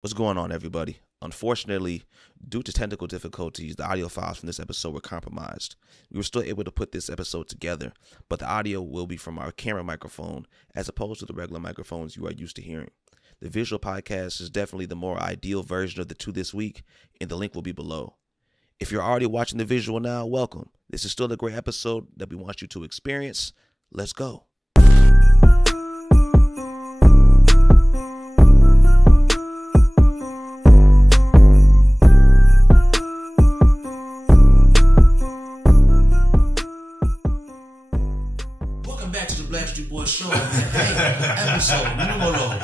What's going on, everybody? Unfortunately, due to technical difficulties, the audio files from this episode were compromised. We were still able to put this episode together, but the audio will be from our camera microphone as opposed to the regular microphones you are used to hearing. The visual podcast is definitely the more ideal version of the two this week, and the link will be below. If you're already watching the visual now, welcome. This is still a great episode that we want you to experience. Let's go. Blackstreet Boys show, episode numero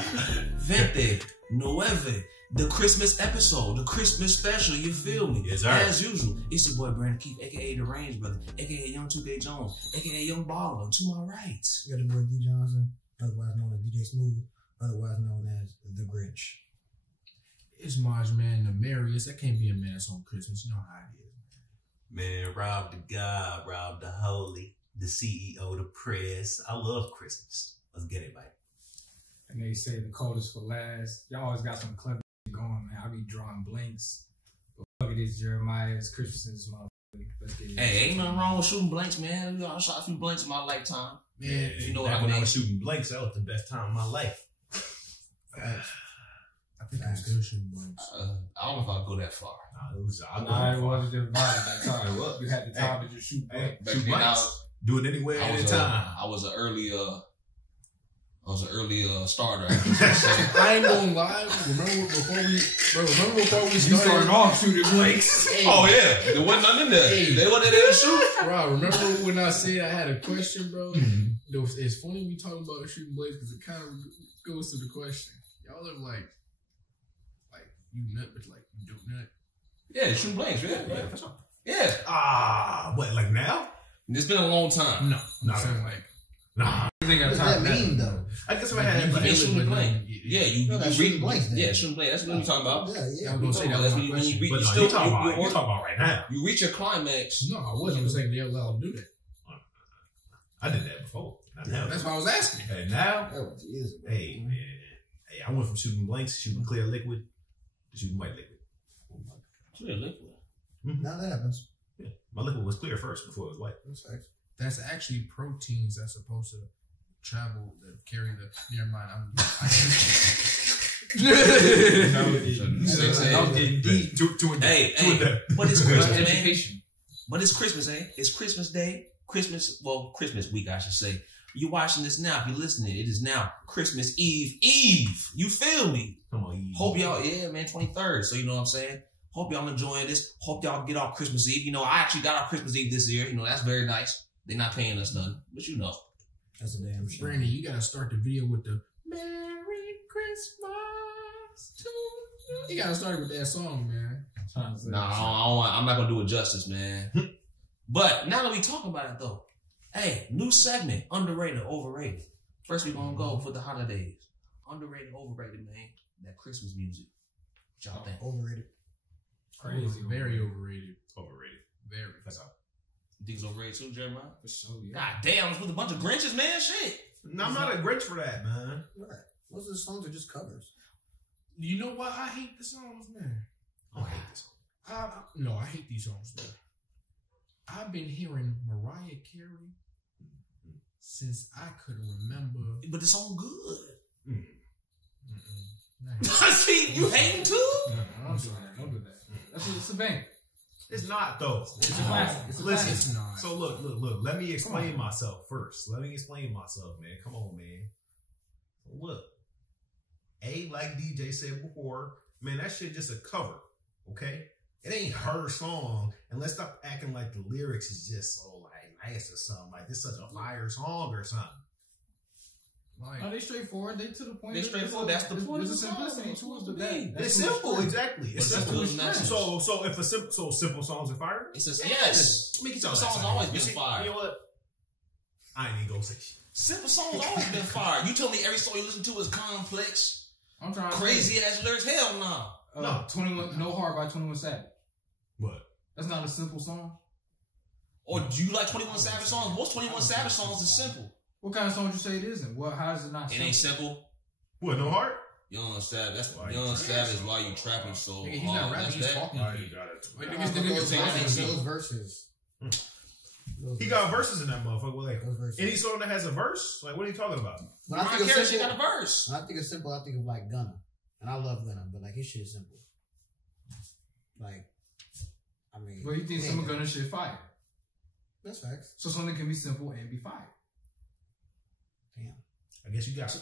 29, the Christmas episode, the Christmas special, you feel me? Yes, sir. As usual, it's your boy Brandon Keith, aka The Range Brother, aka Young 2K Jones, aka Young Baller, to my right. You got the boy D Johnson, otherwise known as DJ Smooth, otherwise known as The Grinch. It's Semaj, man, the merriest. That can't be a mess on Christmas. You know how it is, Man, Rob the God, Rob the Holy, the CEO, the press. I love Christmas. Let's get it, man. And they say the coldest for last. Y'all always got some clever shit going, man. I be drawing blanks. But fuck it, it's Jeremiah. It's Christmas in this motherfucker. Let's get it. Hey, ain't nothing wrong with shooting blanks, man. I shot a few blanks in my lifetime. Man, you know what I when mean? I was shooting blanks, that was the best time of my life. I think I'm still shooting blanks. I don't know if I'll go that far. I wasn't the vibe at that time. You had the time to just shoot blanks. Back Shoot then, blanks. Do it anywhere, anytime. I was an early starter. I ain't gonna lie. Remember before we You started started off shooting blanks. Hey, Oh yeah, there wasn't nothing in there. Hey. They wasn't there to shoot. bro, remember when I said I had a question, bro? Mm-hmm. It's funny we talking about shooting blanks because it kind of goes to the question. Y'all are like you nut, but like you don't nut. Yeah, shooting blanks. Yeah, for sure. Yeah. What, like now? It's been a long time. No, No. I'm saying like. Nah. What does that mean, though? I guess if I had Like, like, Yeah, shooting blank. Yeah, you No, that's read shooting blanks then. Yeah, shooting blank. That's what we're talking about. Yeah. I was gonna say that was my question. When but you no, still you're talking about right now. you reach your climax. No, I wasn't saying they're allowed to do that. I did that before. Not now. That's why I was asking. Hey, now, That was years ago. hey, man. Hey, I went from shooting blanks, shooting clear liquid, to shooting white liquid. Clear liquid. Now that happens. Yeah. My liquid was clear first before it was white. That's facts. That's actually proteins that's supposed to travel that carry the. Never mind. I'm getting deep. Hey, but it's Christmas, man. Education. But it's Christmas, eh? It's Christmas Day. Christmas week, I should say. You're watching this now. If you're listening, it is now Christmas Eve. You feel me? Come on, you. Hope y'all, 23rd. So you know what I'm saying? Hope y'all enjoying this. Hope y'all get off Christmas Eve. You know, I actually got off Christmas Eve this year. You know, that's very nice. They're not paying us nothing, but you know. That's a damn shame. Brandy, you gotta start the video with the Merry Christmas to you. You gotta start with that song, man. I'm not gonna do it justice, man. But now that we talk about it though, hey, new segment, underrated, overrated. First we gonna go for the holidays. Underrated, overrated, man. That Christmas music. What y'all think? Overrated. Crazy, very overrated. Overrated. Very. You think it's overrated too, Jeremiah? For sure, yeah. God damn, it's with a bunch of Grinches, man. Shit. No, I'm not a Grinch for that, man. Right. Most of the songs are just covers. You know why I hate the songs, man? I hate this one. I hate these songs, man. I've been hearing Mariah Carey since I could remember. But it's all good. Nice. See, you hating too? I'm sorry. Don't do that. It's a bang. It's not, though. It's a classic. It's a classic. It's not. So look. Let me explain myself first. Let me explain myself, man. Come on, man. Look. Like DJ said before, man, that shit just a cover, okay? It ain't her song, and let's stop acting like the lyrics is just so like nice or something. Like this such a fire song or something. No, they straightforward. They to the point. They straightforward. That's the point of There's the a song. simplicity towards the It's day. It's simple, exactly. It's But that's simple. the message. So if simple songs are fire, It's a yes. Make it Simple sound songs like always you been see, fire. You know what? I ain't even gonna say shit. Simple songs always been fire. You tell me every song you listen to is complex, I'm trying to crazy ass lyrics. Hell no. No. 21 No Heart by 21 Savage. What? That's not a simple song. Or do you like 21 Savage songs? Most 21 Savage songs is simple. What kind of song would you say it isn't? How is it not It simple? ain't simple. What? No heart? Young Savage. That's Why you Young trapping Savage. so Why you hard? trapping so Nigga, he's hard? not rapping, That's he's that. talking. Why you gotta Like, talk? niggas think niggas say anything. Those verses. He got verses in that motherfucker. Like, Those verses. any song that has a verse? Like, what are you talking about? When I Mariah think Carey, of she got a simple, verse. when I think of simple, I think of like Gunna, and I love Gunna, but like his shit is simple. Like, I mean, Well, you think yeah, some of Gunna shit fire? That's facts. So something can be simple and be fire. Damn. I guess you got it.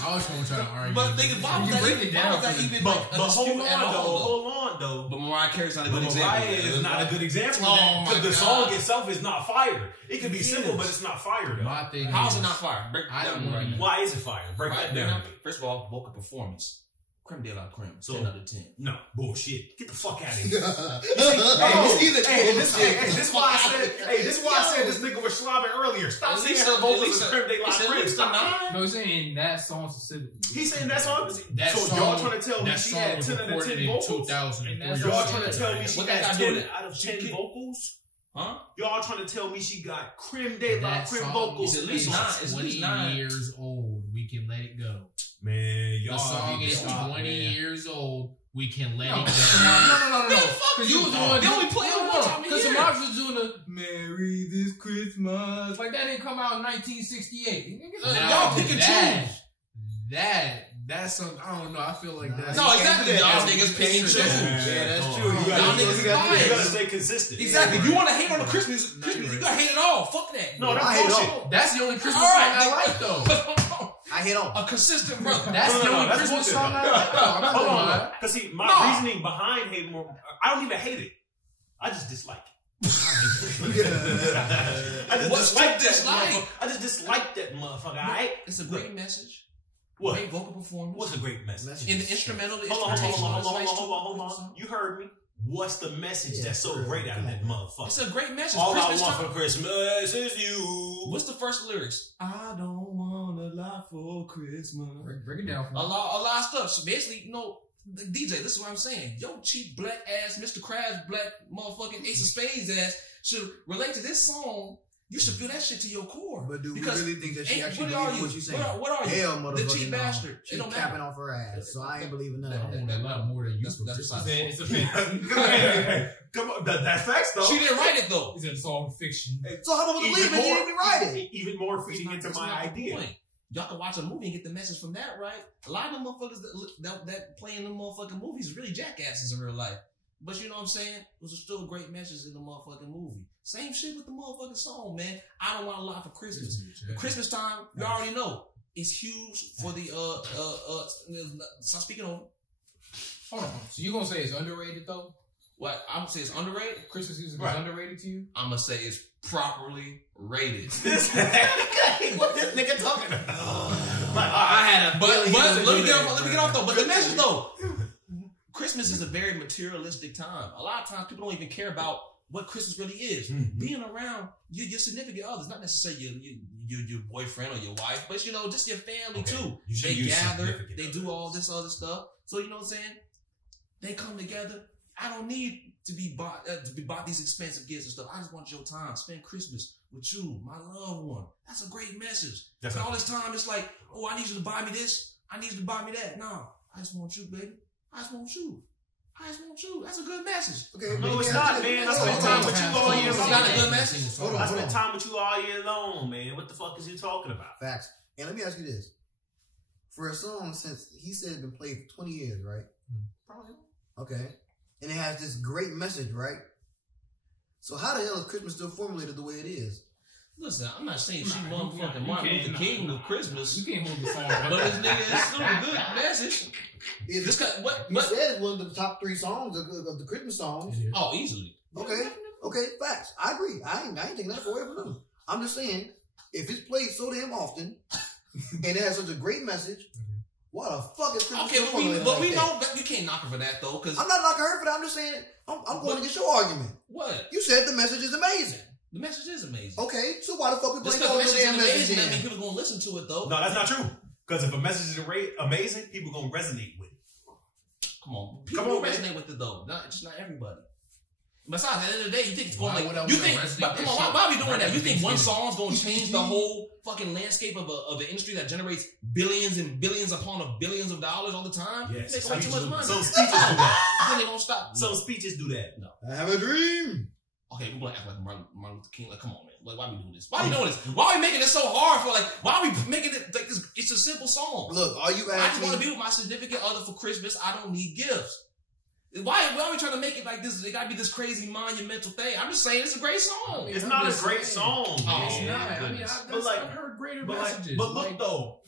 I always want to try to argue. But think You about that. break it down Why was that for me. even But like a hold dispute at all, though? hold on though. But Mariah Carey's not a But good example. Mariah is not a good example Oh of that my because the God. song itself is not fire. It can be It simple, is. but it's not fire though. My thing How is is, it not fire? Break I it don't down wanna right be- now. Why is it fire? Break Right that now, down. first of all, vocal performance. Creme de la creme. So- 10 out of 10. No bullshit. Get the fuck out of here. Hey, This is why I said this nigga was slobbing earlier. Stop At saying least her at vocals least is a- creme de la it's at creme. least a Stop. 9. No, he's saying that song specifically. He's saying that song. that So song, y'all trying to tell me that she song had was 10 out of 10 recorded in vocals? 2003. And that's Y'all what trying to tell me she What that has got to do 10 with it? out of 10 vocals? Huh? Y'all trying to tell me she got creme de la That creme song vocals? It's at least is 9. It's at 20 least 9. years old. We can let it go. Man, y'all The song need to is stop, 20 man. years old. We can let No, it go. no. Man, fuck Because you. you was the one. They only play it one time a Because year. Semaj was doing the "Merry This Christmas" like that didn't come out in 1968. Now, Y'all pick and That's something, I don't know. I feel like that's. No, exactly. Y'all That's- niggas pick and choose. Yeah, that's true. You Y'all niggas biased. gotta stay consistent. Exactly. If you want to hate on the Christmas, Nah, you're you right. gotta hate it all. Fuck that. No, that's I hate bullshit. all. That's the only Christmas All song right, I like, though. I hit on. a consistent brother. That's the No, only that's Christmas bullshit. song I like, though. I'm not Hold gonna on, lie. because see, my No. reasoning behind hate more, I don't even hate it. I just dislike it. I just What's dislike to that dislike? motherfucker. I just dislike that motherfucker. All right. It's a great message. What? Great vocal performance. What's a great message? In the instrumental, the Hold on, instrumentation. hold on. You heard me. What's the message Yeah, that's so for real. great out of that It's motherfucker? a great message. All I Christmas want time. for Christmas is you. What's the first lyrics? I don't want a lot for Christmas. Break it down for A me. lot of stuff. So basically, the DJ, this is what I'm saying. Yo, cheap black ass, Mr. Krabs, black motherfucking Ace of Spades ass should relate to this song. You should feel that shit to your core. But do we Because really think that she ain't- actually what are believes you? what she's saying? What are you? Hell, The motherfucking cheap no. bastard. It She don't capping matter. off her ass, so I ain't believing none That- of that. A lot more than you. That's besides the It's point. a fiction. Hey, come on, that's facts though. She didn't write it though. It's a song fiction. So how am I Even believe it? She more- didn't even write it. Even more feeding That's into not my the idea. point. Y'all can watch a movie and get the message from that, right? A lot of them motherfuckers that play in the motherfucking movies really jackasses in real life. But you know what I'm saying? It was still a great message in the motherfucking movie. Same shit with the motherfucking song, man. I don't want a lot for Christmas. Christmas time, you already know, is huge for the stop speaking over. Hold on. So you gonna say it's underrated though? What I'm gonna say is underrated. Christmas music Right. is underrated to you? I'm gonna say it's properly rated. What this nigga talking about? I had a But feeling he was let gonna me do get that, off. Let me bro. get off though. But the message though, Christmas is a very materialistic time. A lot of times people don't even care about what Christmas really is. Mhm. Being around your significant others, not necessarily your boyfriend or your wife, but you know just your family Okay, too. you should They use gather, significant they do all this other stuff. So you know what I'm saying? They come together. I don't need to be bought these expensive gifts and stuff. I just want your time. Spend Christmas with you, my loved one. That's a great message. That's But all not- this time, it's like, oh, I need you to buy me this. I need you to buy me that. No, I just want you, baby. I just want you. I just want you. That's a good message. Okay, No, it's yeah, not, yeah, man. I hold spent on, time hold with you on. all year It's long. not a good message. Hold I on, spent hold on. time with you all year long, man. What the fuck is you talking about? Facts. And let me ask you this: for a song since he said it's been played for 20 years, right? Probably. Okay, and it has this great message, right? So how the hell is Christmas still formulated the way it is? Listen, I'm not saying she Nah, motherfucking you Martin can't- Luther King nah, of Christmas, You can't hold the song. but this nigga is still a good message. Is This guy, what? he said it's one of the top 3 songs of the Christmas songs. Oh, easily. Okay, okay, facts. I agree. I ain't taking that away from them. I'm just saying, if it's played so damn often and it has such a great message, why the fuck is Christmas Okay, still formulated like we that? know that you can't knock her for that though, because I'm not knocking her for that. I'm just saying, I'm going against your argument. what? You said the message is amazing. The message is amazing. Okay, so why the fuck we Just playing because all the the message is damn message amazing, that in? means people gonna listen to it though. No, that's not true. Because if a message is amazing, people gonna resonate with it. Come on, people Come on, will man. resonate with it though. Not just not everybody. Besides, at the end of the day, you think it's going Why would I like you wanna think? resonate Come that on, shit? why are we doing that? You think one Thanksgiving. song's going to change the whole fucking landscape of an industry that generates billions and billions upon billions of dollars all the time? Yes. They make way too much money. Some speeches do that. Then they gonna stop. Some speeches do that. No. I have a dream. Okay, we're gonna act like Martin Luther King. Like, come on, man. Like, why are we doing this? Why are we doing this? Why are we making it so hard for like? Why are we making it like this? It's a simple song. Look, are you I just want to asking? be with my significant other for Christmas. I don't need gifts. Why are we trying to make it like this? It gotta be this crazy monumental thing. I'm just saying it's a great song. It's not a great song. Oh, man. It's not. I mean, goodness. But like- I've heard greater But messages. look Like, though.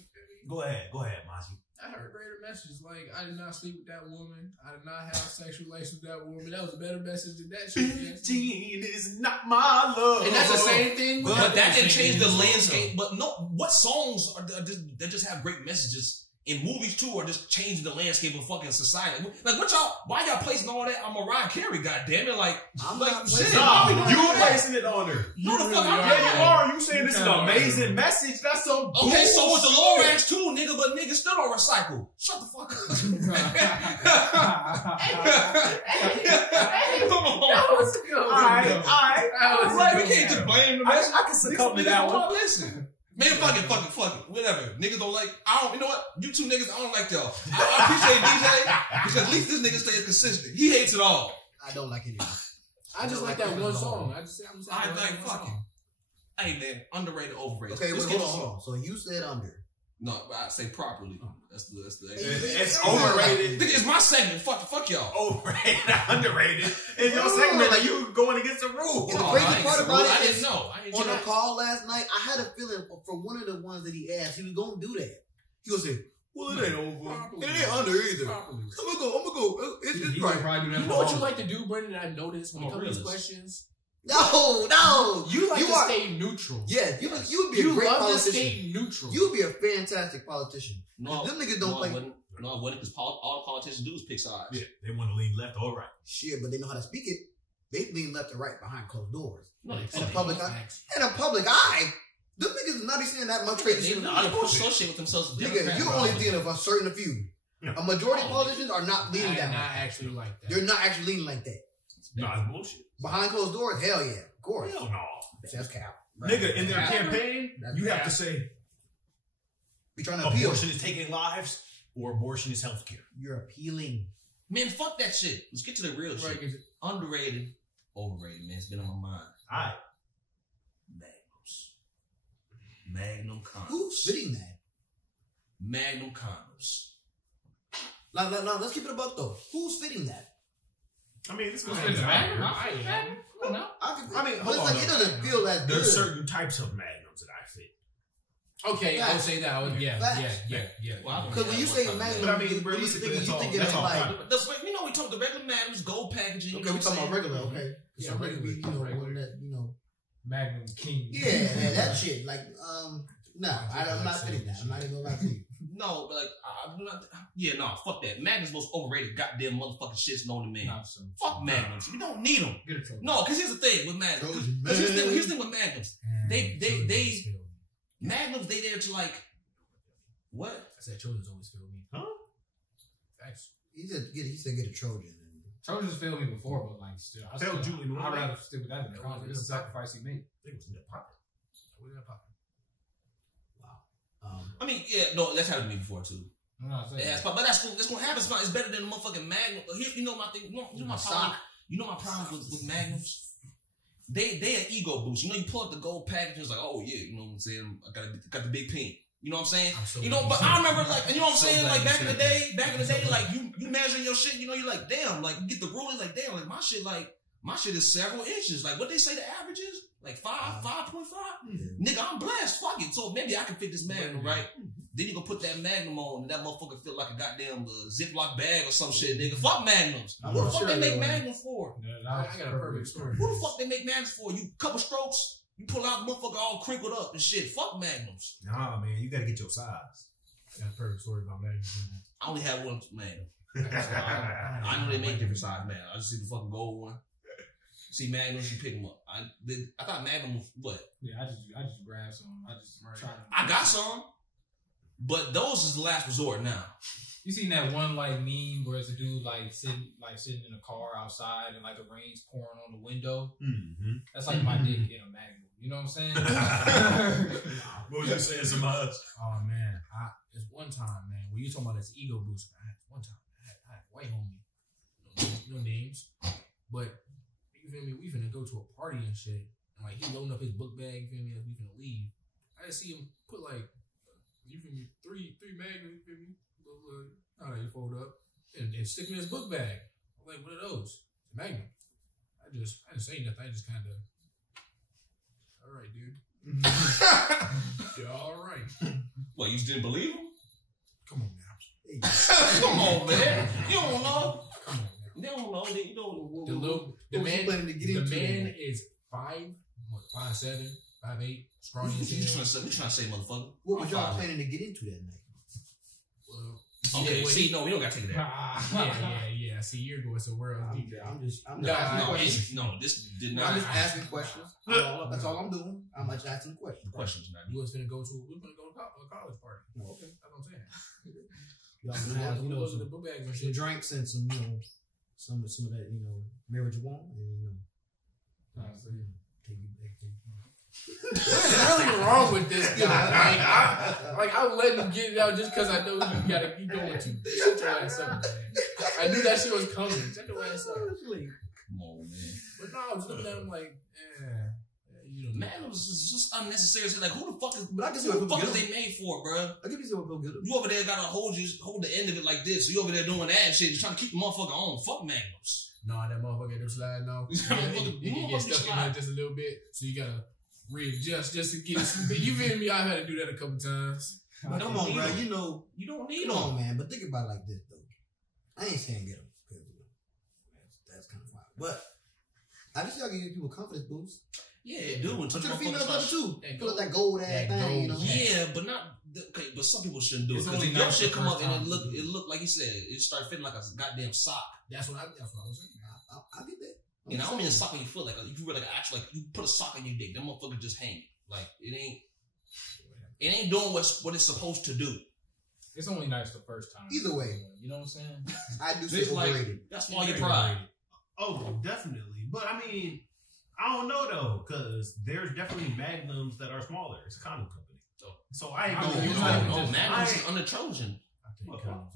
Go ahead, Maji. I heard greater messages. Like, I did not sleep with that woman. I did not have sexual relations with that woman. That was a better message than that shit. 15 is not my love. And that's the same thing. But that didn't change the It's landscape. But no, what songs are that just have great messages? In movies too, or just changing the landscape of fucking society. Like what y'all? Why y'all placing all that on Mariah Carey? Goddamn it! Like, I'm like not shit. placing- why we Nah, doing you all that? placing it on her. No, the fuck, I'm Yeah, not. you are. You saying this is an kinda amazing are. message. That's so Okay, so with the bullshit. Lorax too, nigga, but niggas still don't recycle. Shut the fuck up. Hey, come on. Alright, Alright. Like, we can't just blame the message. I can succumb to that one. Listen. Man, fuck it. Whatever. Niggas don't like, you know what? You two niggas, I don't like y'all. I appreciate DJ because at least this nigga stays consistent. He hates it all. I don't like it. I just like that one song. I'm just I like fuck it. Hey man, underrated, overrated. Okay, Let's wait, get hold on. So you said under. No, I say properly. That's the. It's overrated. Nigga, it's my segment. Fuck y'all. Overrated, underrated. In your segment, like you going against the rules. And the Oh, crazy I ain't part the about rule. it I didn't is- know. I didn't On know. the call last night, I had a feeling for one of the ones that he asked, he was gonna do that. He was say, "Well, it ain't over. Properly. It ain't under either. Properly. I'm gonna go. It's He right." gonna probably do that. You know what you like to do, Brendan? I noticed when I'm it a comes to these realist. questions. No. You like to are. stay neutral. Yeah, you would be a You great love to politician. stay neutral. You would be a fantastic politician. No, Them niggas don't no, play. I wouldn't. No, I wouldn't because all politicians do is pick sides. Yeah, they want to lean left or right. Shit, but they know how to speak it. They lean left or right behind closed doors. No, they In a fucking public eye. In a public eye, them niggas not be saying that much crazy shit. They associate with themselves with Nigga, Democrats. you only dealing with a certain few. Yeah. A majority of politicians are not leaning I'm that not way. actually like that. They're not actually leaning like that. No, it's bullshit. Behind closed doors, hell yeah, of course. Hell no. That's cap. Nigga, in their Right. campaign, That's you have bad. to say You trying to appeal? abortion is taking lives or abortion is healthcare. You're appealing. Man, fuck that shit. Let's get to the real shit. Right. Underrated, overrated, man. It's been on my mind. Alright. Magnum condoms. Who's fitting that? Magnum condoms. No, let's keep it a buck though. Who's fitting that? I mean, this was It's Magnum. I am. No. I mean, hold it's on, like, it though. doesn't feel that good. There's certain types of magnums that I fit. Okay, I would Facts. say that. Yeah. Well, Because when you say Yeah, magnum, but I mean, you realistically, think that's all- of that's all like, fine. You know, we talk the regular Magnums, gold packaging. okay, we talking about regular, okay. Yeah, So regular, you know, regular. one that, you know, Magnum King. yeah, that shit. Like, no, I'm not fitting that. I'm not even gonna lie to you. No, but like, I'm not. Yeah, no, fuck that. Magnum's most overrated goddamn motherfucking shit's known to man. Not so. Fuck Magnums. We don't need them. Get a trophy. No, because here's the thing with Magnums. Trojan 'Cause here's man. the thing with Magnums. They Magnums, they there to like, what? I said children's always feel me. Huh? Facts. He said get a Trojan. Trojans failed me before, but like still, Failed Julian I'd Wade. rather stick with that than the Congress. It's a sacrifice he made. They was in their pocket. What did I pop? I mean, yeah, no, that's happened to me before too. I'm not saying. Yeah, but that's gonna happen. It's better than the motherfucking Magnum. Here, you know my thing. You know my problem. You know my problem with Magnums. They an ego boost. You know, you pull up the gold package, it's like, oh yeah, you know what I'm saying? I got the big pink. You know what I'm saying? I'm so You know, glad but you I said remember that. like, you know what I'm So saying? glad Like you back in the said day, that. like you measuring your shit. You know, you're like, damn, like you get the ruling, like damn, like my shit is several inches. Like what they say the average is? Like 5.5. Nigga, I'm blessed. Fuck it. So maybe I can fit this Magnum, right? Then you gonna put that Magnum on, and that motherfucker feel like a goddamn Ziploc bag or some shit, nigga. Fuck Magnums. I'm What the not fuck sure they make though. Magnums for? Yeah, I got a perfect story. Who the fuck they make Magnums for? You couple strokes, you pull out the motherfucker all crinkled up and shit. Fuck Magnums. Nah, man, you gotta get your size. I got a perfect story about Magnum. I only have one Magnum. I know they make different size Magnum. I just see the fucking gold one. See Magnums, you pick them up. I thought Magnum was what? Yeah, I just grabbed some. I just tried. I got some. But those is the last resort now. You seen that one like meme where it's a dude like sitting in a car outside and like the rain's pouring on the window? Mm-hmm. That's like my dick in a Magnum. You know what I'm saying? What was you saying, Semaj? Oh man, it's one time, man. When you talking about this ego boost, I had a white homie, no names, but you feel me? We finna go to a party and shit, and like he loading up his book bag. You feel me? Like we finna leave. I just see him put like, you feel me? Three magnums. You feel me? How they fold up and stick in his book bag. I'm like, what are those? It's a Magnum. I didn't say nothing. I just kind of, all right, dude. Yeah, all right. What, you didn't believe him? Come on now. Come on, man. You don't know. Come on now. They don't know. They don't. The man planning to get into is 5'7", 5'8", scrawny as You hell. trying to say, motherfucker? What was y'all planning to get into that night? Well, Okay, yeah, see, no, we don't got to take it there. yeah. See, you're going somewhere else. I'm just No, asking questions. this did I'm not. just asking questions. That's all I'm doing. I'm just asking questions. Questions, man. We was finna go to a college party. Oh, okay. That's what I'm saying. Y'all gonna have, We go to the book bags and some shit. drinks and some, some of that, marijuana, and take you back to. What's really wrong with this guy? I'm letting him get it out just because I know you gotta keep going to. Shut your ass up, man. I knew that shit was coming. Shut your ass up. Come on, man. But no, I was looking at him like, you don't know. Man, it was just unnecessary. So like, who the fuck is? But I can see Who what the fuck people is get they made for, bro? I give you some feel good. You over there gotta hold the end of it like this. So you over there doing that shit, just trying to keep the motherfucker on. Fuck Magnums. Nah, that motherfucker they're sliding off. You can get stuck in there just a little bit, so you gotta readjust just to get it. You feel me? I've had to do that a couple times. But come on, bro. You don't need Come them. on, man. But think about it like this, though. I ain't saying get them because that's kind of fine. But I just gotta give people confidence boost. Yeah, it do. To the females level too. That Put that gold ass that thing, gold. Yeah, but not. Okay, but some people shouldn't do it It's because only if your nice shit the come first up and time. it look like he said, it start fitting like a goddamn sock. That's what I was saying. I get that. And I don't mean a sock on your foot, like if you were like actually like you put a sock on your dick, that motherfucker just hang. Like it ain't doing what it's supposed to do. It's only nice the first time. Either way. You know what I'm saying? I do It's say like overrated. that's all your pride. Oh, definitely. But I mean, I don't know though, because there's definitely Magnums that are smaller. It's a condom company. So I ain't gonna use that. No, Magnums is under Trojan. I take Okay. condoms.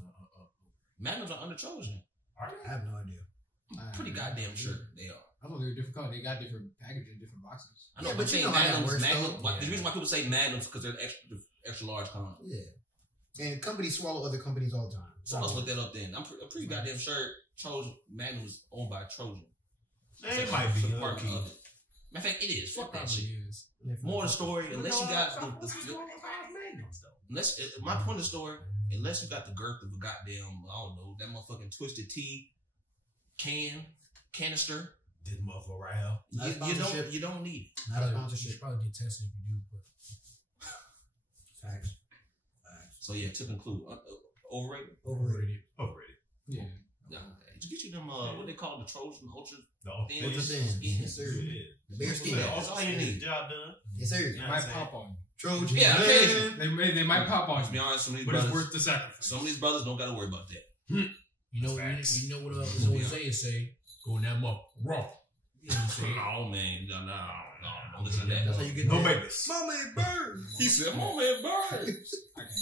Magnums are under Trojan. I have no idea. I'm pretty goddamn sure they are. I thought they were different colors. They got different packaging, different boxes. I know, Yeah, but but you saying know how that Magnums, works, Magnum, though. the reason why people say Magnums because they're extra large condoms. Yeah. And companies swallow other companies all the time. So let's look that up then. I'm pretty goddamn sure Trojan Magnum is owned by Trojan. It might be. It's a department Okay. of it. Matter of fact, it is. Fuck that Probably shit. is. More of the story, unless you got What's wrong with Magnums though? unless my point of the story, unless you got the girth of a goddamn, I don't know, that motherfucking Twisted Tea canister, This motherfucker right here. you don't need it. Not a You sponsorship. should probably get tested if you do, but Facts. So yeah, to conclude, overrated. Overrated. Overrated. Yeah. Yeah. Did you get you them what they call the Trojan Ultra? The Thin. Ultra thin. Skin. Yes, sir. Yeah. The bare skin. That's all you need. Job done. Yes, sir. It might pop on Trojan. Yeah, occasionally. you. They might pop on To be you. honest, some of these But it's brothers, worth the sacrifice. some of these brothers don't got to worry about that. you know what Isaiah say? Go in that mouth raw. You know what I'm saying? Oh man, no, don't listen to that. That's how you get No that. babies. My man burn. He said, "My man burned." I can't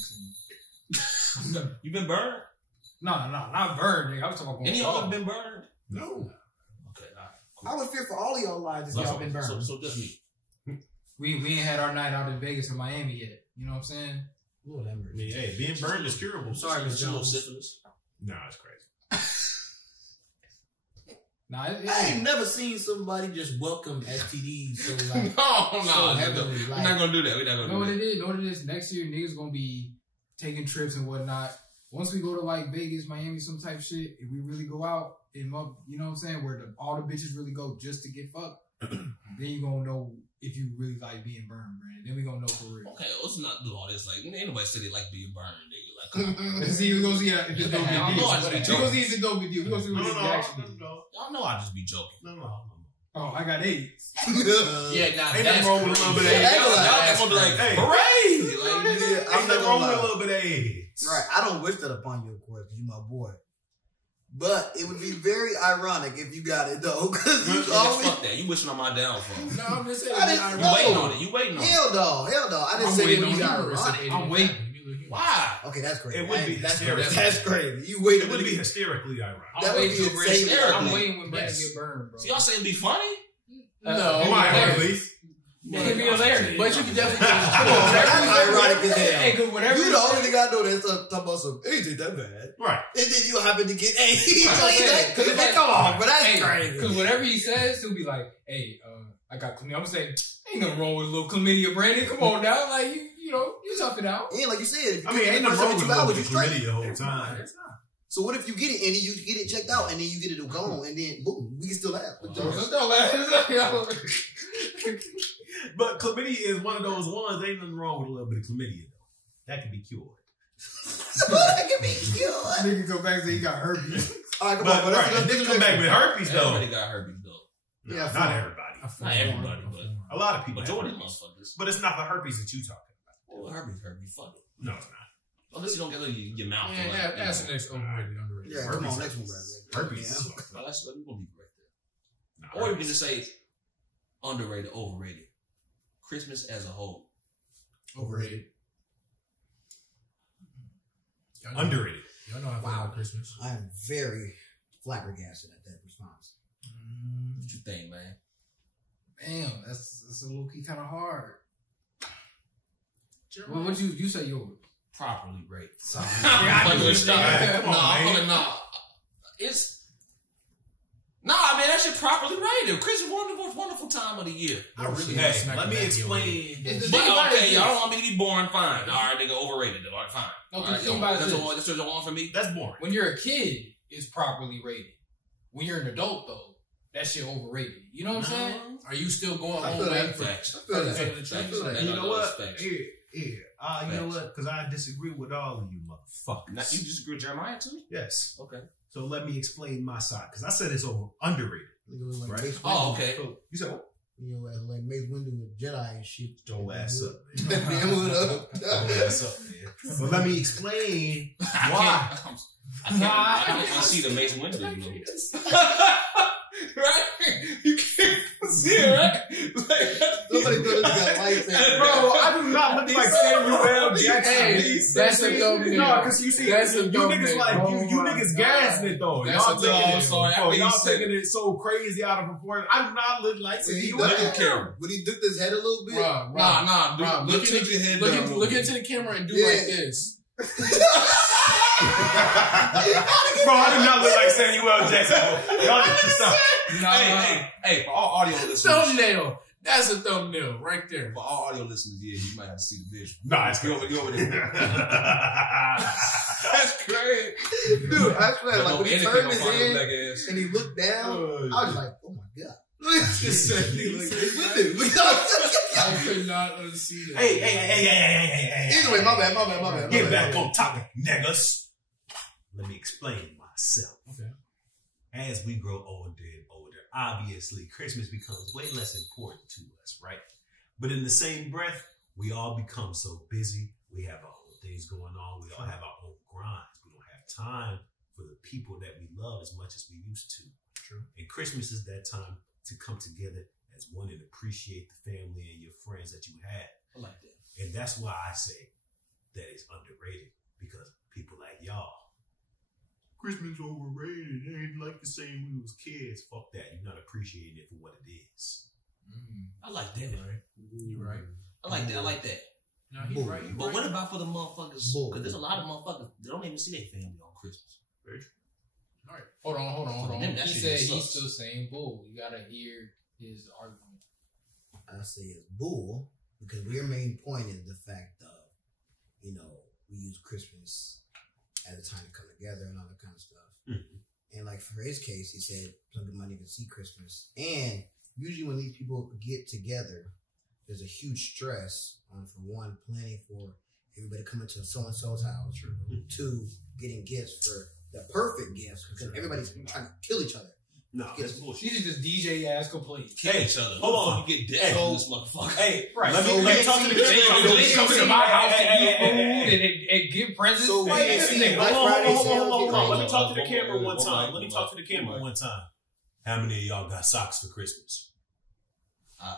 see. You been burned? No, not burned. Nigga. I was talking about Any of going y'all been burned? No. Okay, all right. Cool. I would fear for all of y'all lives if y'all been burned. So just me. We ain't had our night out in Vegas or Miami yet. You know what I'm saying? Lord have I mercy. mean, hey, being burned is curable. Sorry, Miss Just a little Jones. syphilis. Nah, it's crazy. Nah, I ain't never seen somebody just welcome STDs so like No, so heavily. we're Like, not gonna do that. We're not You know gonna what do it that. is? Know what it is? Next year, niggas gonna be taking trips and whatnot. Once we go to like Vegas, Miami, some type shit, if we really go out and you know what I'm saying, where all the bitches really go just to get fucked, then you gonna know if you really like being burned, man. Then we gonna know for real. Okay, let's not do all this. Like, ain't nobody said they like being burned, nigga. Like, come on. Let's see who goes see if it's dope I with know I you. just be We joking. gonna see if it's dope with you. We gonna see No, what no, the reaction is. no, Y'all know I just be joking. no. Oh, I got AIDS. Yeah, nah, Ain't that's nothing wrong with a little bit of AIDS. Y'all gonna be like, Hey. hooray! I'm Ain't not nothing gonna wrong with lie. a little bit of AIDS. Right. I don't wish that upon you, of course, because you're my boy. But it would be very ironic if you got it, though. Because you always... Fuck that. You wishing on my downfall. No, I'm just saying. I didn't- You waiting on it. You waiting on it. Hell no. Hell no. I didn't I'm say it waiting would on be you. ironic. I'm waiting. Why? Okay, that's crazy. It would be That's hysterical. That's crazy. You waited It would be hysterically ironic. That would be insane. I'm waiting when Brandon Yes. get burned, bro. So y'all saying be funny? No, Ironically. it can be hilarious, but you can definitely. That's ironic as hell. Hey, good, whatever. You the only thing I know that's talking about some, it ain't that bad. Right. And then you happen to get Hey, come on, but that's crazy. Because whatever he says, he'll be like, "Hey, I got chlamydia." I'm gonna say, "Ain't nothing wrong with a little chlamydia, Brandon. Come on now, like you know, you tough it out." Yeah, like you said. I mean, ain't nothing wrong with 2 hours, looking you at straight. chlamydia the whole It's time. not. It's not. So what if you get it and then you get it checked out and then you get it gone and then boom, we can still have. Don't laugh. But chlamydia is one of those ones. Ain't nothing wrong with a little bit of chlamydia, though. That can be cured. That could be cute. Nigga go back and say he got herpes. All right, come But on, right, and then come back with herpes, though. Everybody got herpes, though. No, Yeah, not fine. everybody. Not everybody, but A lot of people have majority of herpes. motherfuckers. But it's not the herpes that you talking about. Well, herpes, fuck it. No, it's not. Unless you don't get it in your mouth. Man, like, that's the next overrated, underrated. Yeah, come on, next one, brother. Herpes Yeah. is fucked up. Well, that's we're gonna be right there. Nah, Or you herpes. can just say underrated, overrated. Christmas as a whole. Overrated. Y'all know- Underrated. Y'all know how I feel about Christmas. I am very flabbergasted at that response. What you think, man? Damn, that's a low key kind of hard. Well, what you say yours? Properly rated. I knew it. Yeah, come on, man. It's nah, man. That shit properly rated. Christmas wonderful time of the year. I really Hey, smack let me back your explain. way. But okay, y'all don't want me to be boring. Fine. All right, nigga, overrated. All right, fine. No, All because right, think about that's this. what you want from me. That's boring. When you're a kid, it's properly rated. When you're an adult, though, that shit overrated. You know what I'm saying? Are you still going I home feel back that. for Facts. feel that. Facts. Facts. You know what? Facts. Yeah. You know Facts. what? Because I disagree with all of you motherfuckers. Now, you disagree with Jeremiah too? Yes. Okay. So let me explain my side. Because I said it's underrated. Like Right. Mace Oh, Windu. okay. So, you said what? You know, like Mace Windu with Jedi and shit. Don't ass up, Damn it up. Don't ass up, man. But let me explain why. I can't unsee the Mason Windu movie. Right? You can't see it, right? Somebody thought this got lights in it. Bro, I do not look like Samuel Jackson. Hey, that's a thumbnail. No, because you see, That's a you thumbnail. niggas like Oh you my niggas God. gassing it though. That's Y'all a taking thumbnail. it, Sorry, bro, after y'all you said- taking it so crazy out of proportion. I do not look like See, he Samuel. ducked Look at his- camera. When he dipped his head a little bit. Rob, Nah, dude. Rob, Look into your head down. look into the camera and do Yeah. like this. Bro, I do not look like Samuel Jackson. Y'all need to stop. Hey, for all audio listeners. Thumbnail. That's a thumbnail right there. For all audio listeners, yeah, you might have to see the visual. Nah, it's You over there. That's crazy. Dude, I swear, like when he Anything turned on his Farmer's head black ass. and he looked down, I was like, oh my God. Just said, I could not unsee that. Hey. Anyway, my bad. Get back on topic, niggas. Let me explain myself. Okay. As we grow older and older, obviously Christmas becomes way less important to us, right? But in the same breath, we all become so busy. We have our own things going on. We all have our own grinds. We don't have time for the people that we love as much as we used to. True. And Christmas is that time to come together as one and appreciate the family and your friends that you had. I like that. And that's why I say that it's underrated, because people like y'all, Christmas overrated. It ain't like the same when we was kids. Fuck that. You're not appreciating it for what it is. I like that. You're right. I like that. No, he's right. He's But right. what about for the motherfuckers? Bull. Because there's a lot of motherfuckers that don't even see their family on Christmas. All right. Hold on. For them, that He shit said just he's sucks. still saying bull. You gotta hear his argument. I say it's bull because your main point is the fact of, we use Christmas as a time to come together and all that kind of stuff. Mm-hmm. And like for his case, he said some people might even see Christmas. And usually when these people get together, there's a huge stress on, for one, planning for everybody coming to so-and-so's house. Two, getting gifts for the perfect gifts because everybody's trying to kill each other. No, that's bullshit. These are just DJ ass complaints. Kill each other. Hold on. You get dead from this motherfucker. Hey, Right. let So me talk to the They come to camera. my house to Hey, eat hey, food hey, and give presents. So wait a Hey, minute. hold Black on, Friday hold sales on. get Let me crazy. talk to the camera one Hold on. time. Let me talk to the camera one time. How many of y'all got socks for Christmas?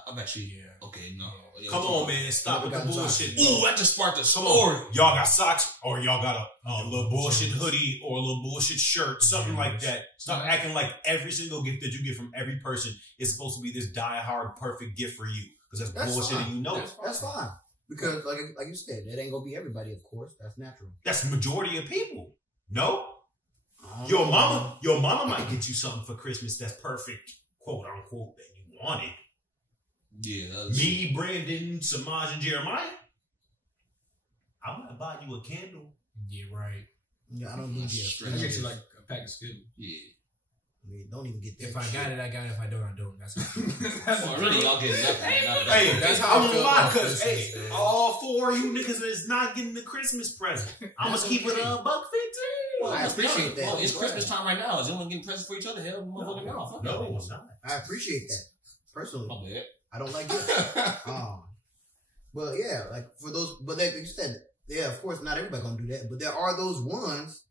I'm actually, okay, no. Come on, man. Stop with the bullshit. bro. Ooh, that just sparked a story. Y'all got socks, or y'all got a little bullshit hoodie, or a little bullshit shirt, something like that. Stop acting like every single gift that you get from every person is supposed to be this die-hard perfect gift for you. Because that's bullshit, fine. and you know it. That's fine. Because, like you said, that ain't gonna be everybody, of course. That's natural. That's the majority of people. No? Your mama might get you something for Christmas that's perfect, quote unquote, that you wanted. Yeah. Me, Brandon, Semaj, and Jeremiah, I might buy you a candle. Yeah, right. Yeah, I don't need Straight I you. get you like a pack of Skittles. Yeah. I mean, don't even get that. If I shit. got it, I got it. If I don't, I don't. That's Well, really, y'all getting nothing. Hey, That's I how I won't feel lie, about because Christmas, man. all four of you niggas is not getting the Christmas present. I'm gonna keep it $1.50. Well, I appreciate that. Well, it's Christmas time right now. Is anyone getting presents for each other? Hell, motherfucker, no. Fuck No, that. it's not. I appreciate that. Personally, My bad. I don't like it. Well, yeah, like for those, but like you said, yeah, of course, not everybody gonna do that, but there are those ones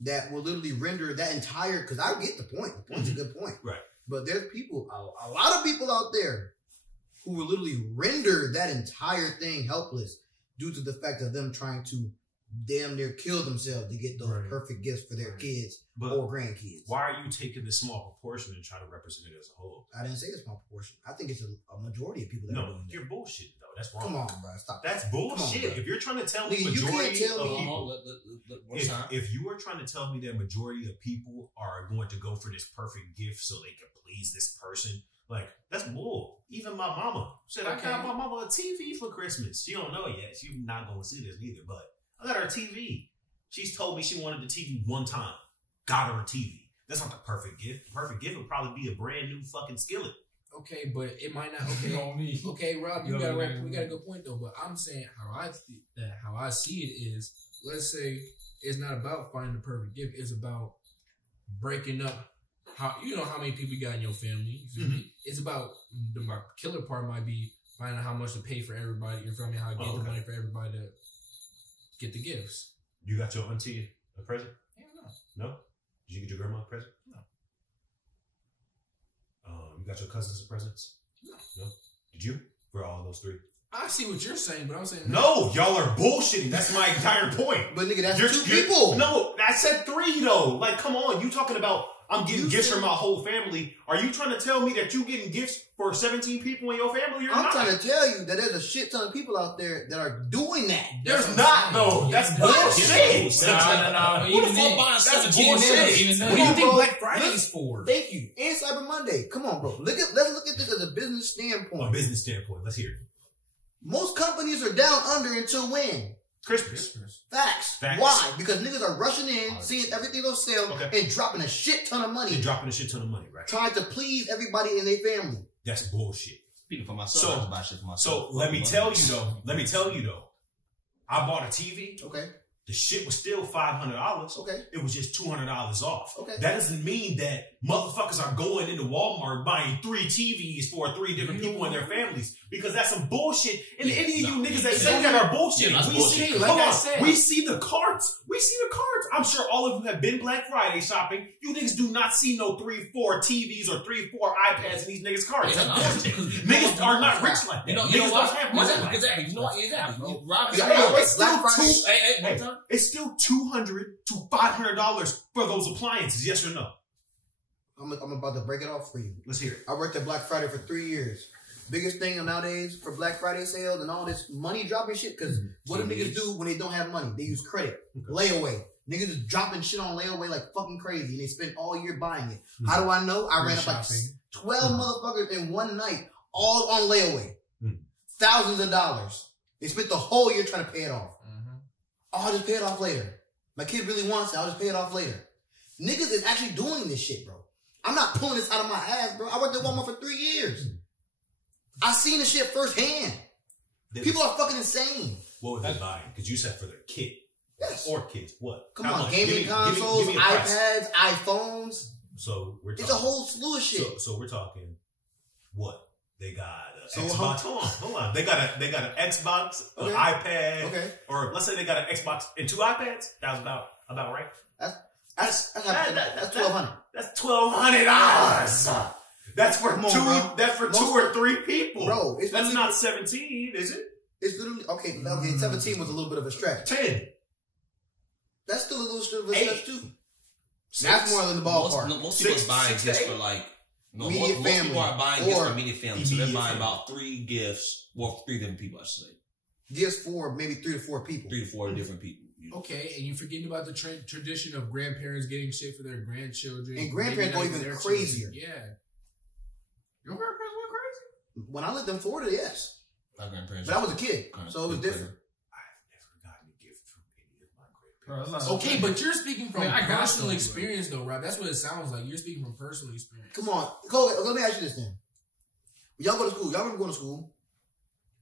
that will literally render that entire. Because I get the point. The point's a good point, Right. But there's people, a lot of people out there who will literally render that entire thing helpless due to the fact of them trying to damn near kill themselves to get those perfect gifts for their kids But or grandkids. why are you taking this small proportion and trying to represent it as a whole? I didn't say a small proportion. I think it's a majority of people that are No, doing that. you're bullshit though. That's wrong. Come on, bro. Stop. That's Come on, bullshit. bro. If you're trying to tell me Nigga, you can't majority tell of me- people, One time. if you are trying to tell me that majority of people are going to go for this perfect gift so they can please this person, like that's bull. Even my mama said I got my mama a TV for Christmas. She don't know it yet. She's not going to see this either. But I got her a TV. She's told me she wanted the TV one time. Got her a TV. That's not the perfect gift. The perfect gift would probably be a brand new fucking skillet. Okay, but it might not. Okay, On me. Okay, Rob, you got a good point though. But I'm saying how I see it is, let's say it's not about finding the perfect gift. It's about breaking up. How many people you got in your family? You feel me? It's about the killer part might be finding out how much to pay for everybody. You feel me? How to get the money for everybody to get the gifts. You got your auntie a present? Yeah, No? Did you get your grandma a present? No. You got your cousins a presents? No. Did you? For all those three? I see what you're saying, but I'm saying No, y'all are bullshitting. That's my entire point. But nigga, that's two people. No, I said three though. Like, come on. You talking about I'm getting gifts from my whole family. Are you trying to tell me that you getting gifts for 17 people in your family? You're I'm not. trying to tell you that there's a shit ton of people out there that are doing that. There's not though. That's bullshit. No. Who the fuck buying That's 17 bullshit. Even What do you think Black Friday is for? Thank you. And Cyber Monday. Come on, bro. Let's look at this as a business From a standpoint. business standpoint, let's hear it. Most companies are down under until when? Christmas. Facts. Facts. Why? Because niggas are rushing in, seeing everything on sale, Okay. and dropping a shit ton of money, You're dropping a shit ton of money, right? trying to please everybody in their family. That's bullshit. Speaking for myself, I just buy shit for myself. So let me tell you though. I bought a TV. Okay. The shit was still $500. Okay. It was just $200 off. Okay. That doesn't mean that motherfuckers are going into Walmart buying 3 TVs for 3 different people in their families, because that's some bullshit. And any of you niggas that say that are bullshit. Yeah, that's we bullshit. see, Like hold I on, said. we see the carts. I'm sure all of you have been Black Friday shopping. You niggas do not see no 3-4 TVs or 3-4 iPads in these niggas' carts. Yeah, That's no, bullshit. Niggas are not rich like that. You know Niggas what? don't have money like that. Exactly. You know what? Exactly. Rob, It's still Black Friday. One time. It's still $200 to $500 for those appliances. Yes or no? I'm about to break it off for you. Let's hear it. I worked at Black Friday for 3 years. Biggest thing nowadays for Black Friday sales and all this money dropping shit, because what do niggas do when they don't have money? They use credit. Layaway. Niggas is dropping shit on layaway like fucking crazy, and they spend all year buying it. How do I know? I ran up like 12 motherfuckers in one night, all on layaway. Thousands of dollars. They spent the whole year trying to pay it off. Oh, I'll just pay it off later. My kid really wants it. I'll just pay it off later. Niggas is actually doing this shit, bro. I'm not pulling this out of my ass, bro. I worked at Walmart for 3 years. I seen the shit firsthand. People are fucking insane. What was they buying? Because you said for their kid. Yes. Or kids. What? Come How on, much? gaming Give me consoles, a price. iPads, iPhones. So we're talking. It's a whole slew of shit. So we're talking what? They got So Xbox. Hold on. They got an Xbox, an iPad, or let's say they got an Xbox and 2 iPads. That was about right. That's $1,200. That's $1,200. That's for Come on, two. bro. That's for 2 or 3 people, bro. That's not 17, is it? It's literally okay. 17 was a little bit of a stretch. 10. That's still a little bit of a 8. stretch too. That's more than the ballpark. Most people are buying six gifts to for eight. like. No, Immediate most family people are buying gifts or for immediate family, so they're immediate buying family. about 3 gifts. Well, 3 different people, I should say. Gifts for maybe 3 to 4 people. 3 to 4 different people. Okay, and you're forgetting about the tradition of grandparents getting shit for their grandchildren. And grandparents maybe go not even their crazier. children. Yeah. Your grandparents went crazy? When I lived in Florida, yes, My grandparents. but I was a kid, so it was different. I've never gotten a gift from any of my grandparents. Bro, Okay, but you're speaking from I got personal some, experience, though, Rob. That's what it sounds like. You're speaking from personal experience. Come on, Cole, let me ask you this then. When y'all go to school, y'all remember going to school?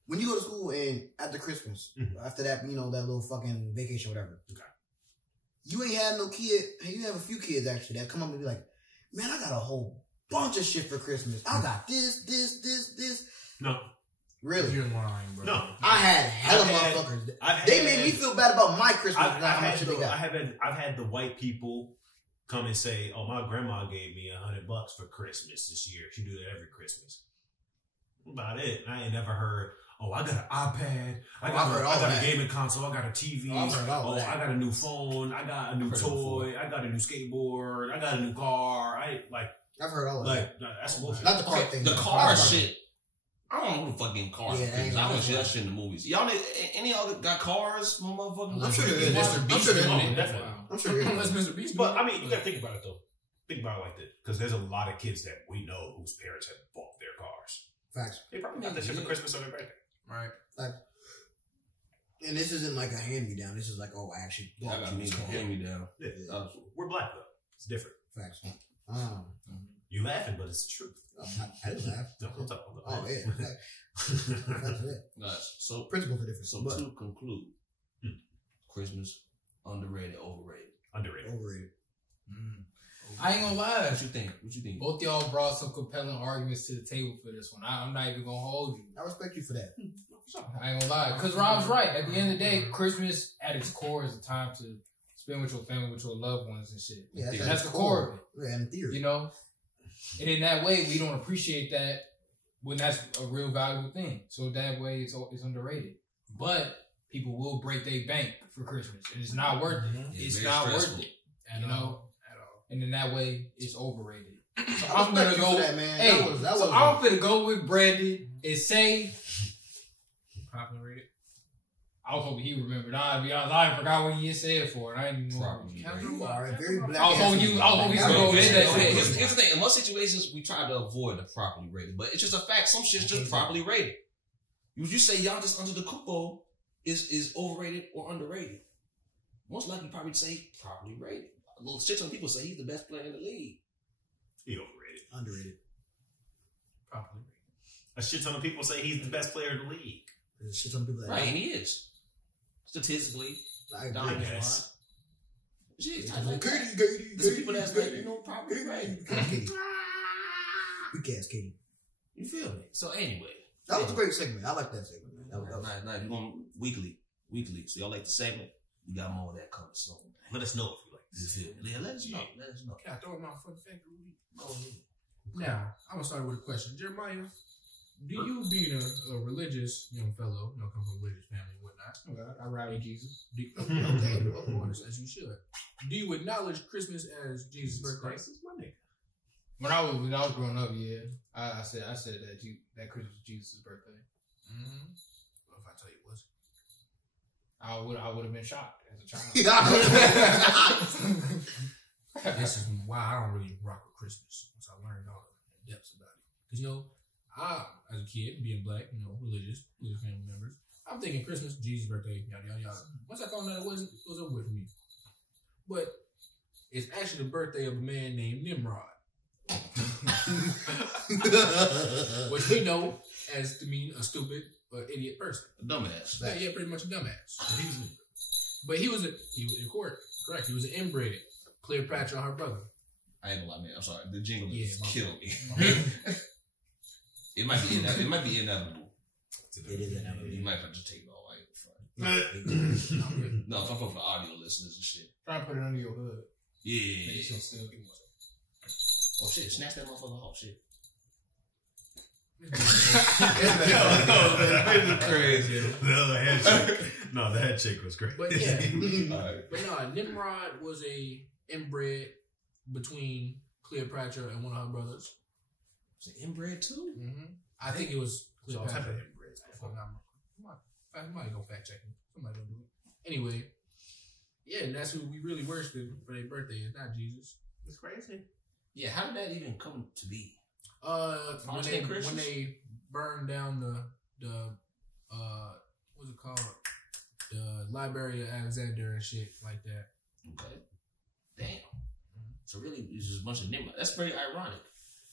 When you go to school and after Christmas, after that, that little fucking vacation, whatever. Okay. You ain't had no kid. Hey, you have a few kids actually that come up and be like, "Man, I got a whole bunch of shit for Christmas. I got this." No. Really? You're lying, bro. No. I had hella motherfuckers. They made me feel bad about my Christmas. I've had the white people come and say, "Oh, my grandma gave me $100 for Christmas this year. She do that every Christmas." About it. I ain't never heard, "Oh, I got an iPad. I got a gaming console. I got a TV. I've heard all that. I got a new phone. I got a new toy. I got a new skateboard. I got a new car." I've heard all of that. That's bullshit. Not the car thing. The car shit. I don't know who the fucking cars. Yeah, I don't see that shit in the movies. Y'all, any of y'all got cars? Motherfucking. I'm sure there is. Mr. Beast I'm sure doing there it. Definitely. I'm sure there Unless is. Mr. Beast. But I mean, you gotta think about it though. Think about it like this, because there's a lot of kids that we know whose parents have bought their cars. Facts. They probably got that shit for Christmas or their birthday. Right. Facts. And this isn't like a hand-me-down. This is like, oh, I actually I bought got you me this car. hand me down. Yeah. We're black though. It's different. Facts. You laughing, but it's the truth. I didn't laugh. No, hold up. Oh, yeah. That's it. Nice. So, Principles are different. so But to conclude, Christmas underrated, overrated. Underrated. overrated. I ain't gonna lie. What you think? What you think? Both y'all brought some compelling arguments to the table for this one. I'm not even gonna hold you. I respect you for that. I ain't gonna lie. Because Rob's right. At the end of the day, Christmas at its core is a time to spend with your family, with your loved ones and shit. Yeah, That's the core of it. Yeah, in theory. You know? And in that way, we don't appreciate that when that's a real valuable thing. So that way, it's underrated. But people will break their bank for Christmas. And it's not worth it. It's It's very not stressful. worth it. You know? And in that way, it's overrated. So I I'm gonna respect you go. for that, man. Hey, That was so I'm gonna go with Brandon and say Properly rated. I was hoping he remembered. I'll be honest, I forgot what he had said for it. I ain't even Properly rated. you are a very black. I was hoping you was going Here's in that shit. the thing. In most situations, we try to avoid the properly rated, but it's just a fact. Some shit's just properly rated. Would you say y'all just under the cupo is overrated or underrated? Most likely, probably say properly rated. A little shit ton of people say he's the best player in the league. He overrated. Underrated. Properly rated. A shit ton of people say he's the best player in the league. There's shit on people that Right, and he is. Statistically, I agree. dominant. Yes. Shit, Katie. there's people that's like, properly rated. Katie. Weak ass Katie. You feel me? So anyway. That was a great segment. I like that segment, man. That was Nice. We're going weekly. So y'all like the segment? We got more of that coming soon. Let us know if you like You this. feel me? Yeah, let us know. Can I throw him out for the fact? Go ahead. Now, I'm gonna start with a question. Jeremiah, do you being a religious young fellow, come from a religious family and whatnot, I ride with Jesus. okay, of course, as you should. Do you acknowledge Christmas as Jesus' birthday? Christ is my nigga. When I was growing up, yeah, I said that Christmas was Jesus' birthday. Mm-hmm. What if I tell you it was? I would have been shocked as a child. This is why I don't really rock with Christmas. Once I learned all the depths about it. Because, I, as a kid, being black, religious family members, I'm thinking Christmas, Jesus' birthday, yada, yada, yada. Once I found out it was over with for me. But it's actually the birthday of a man named Nimrod. Which we know as to mean a stupid or idiot person. A dumbass. Yeah, pretty much a dumbass. But he was correct. He was an inbred. Cleopatra, her brother. I ain't gonna lie, man. I'm sorry. The jingle Yeah, is my killing me. fault. It might be inevitable. It is inevitable. You might have to take it all right in front. No, if I'm going for audio listeners and shit. Try and put it under your hood. Yeah. Make sure still give me one. Oh shit, snatch that motherfucker off shit. Crazy. The head chick was crazy. But yeah, Alright. but no, Nimrod was a inbred between Cleopatra and one of her brothers. Is it inbred too? Mm-hmm. I think it was It's all type Cleopatra. of inbreds. Somebody go fact check me. Somebody go do it. Anyway, yeah, and that's who we really worship for their birthday. It's not Jesus. It's crazy. Yeah, how did that even come to be? When Stay Christians? they burned down the what's it called? The Library of Alexander and shit like that. Okay. Damn. So really, it's just a bunch of Nimrod. That's very ironic.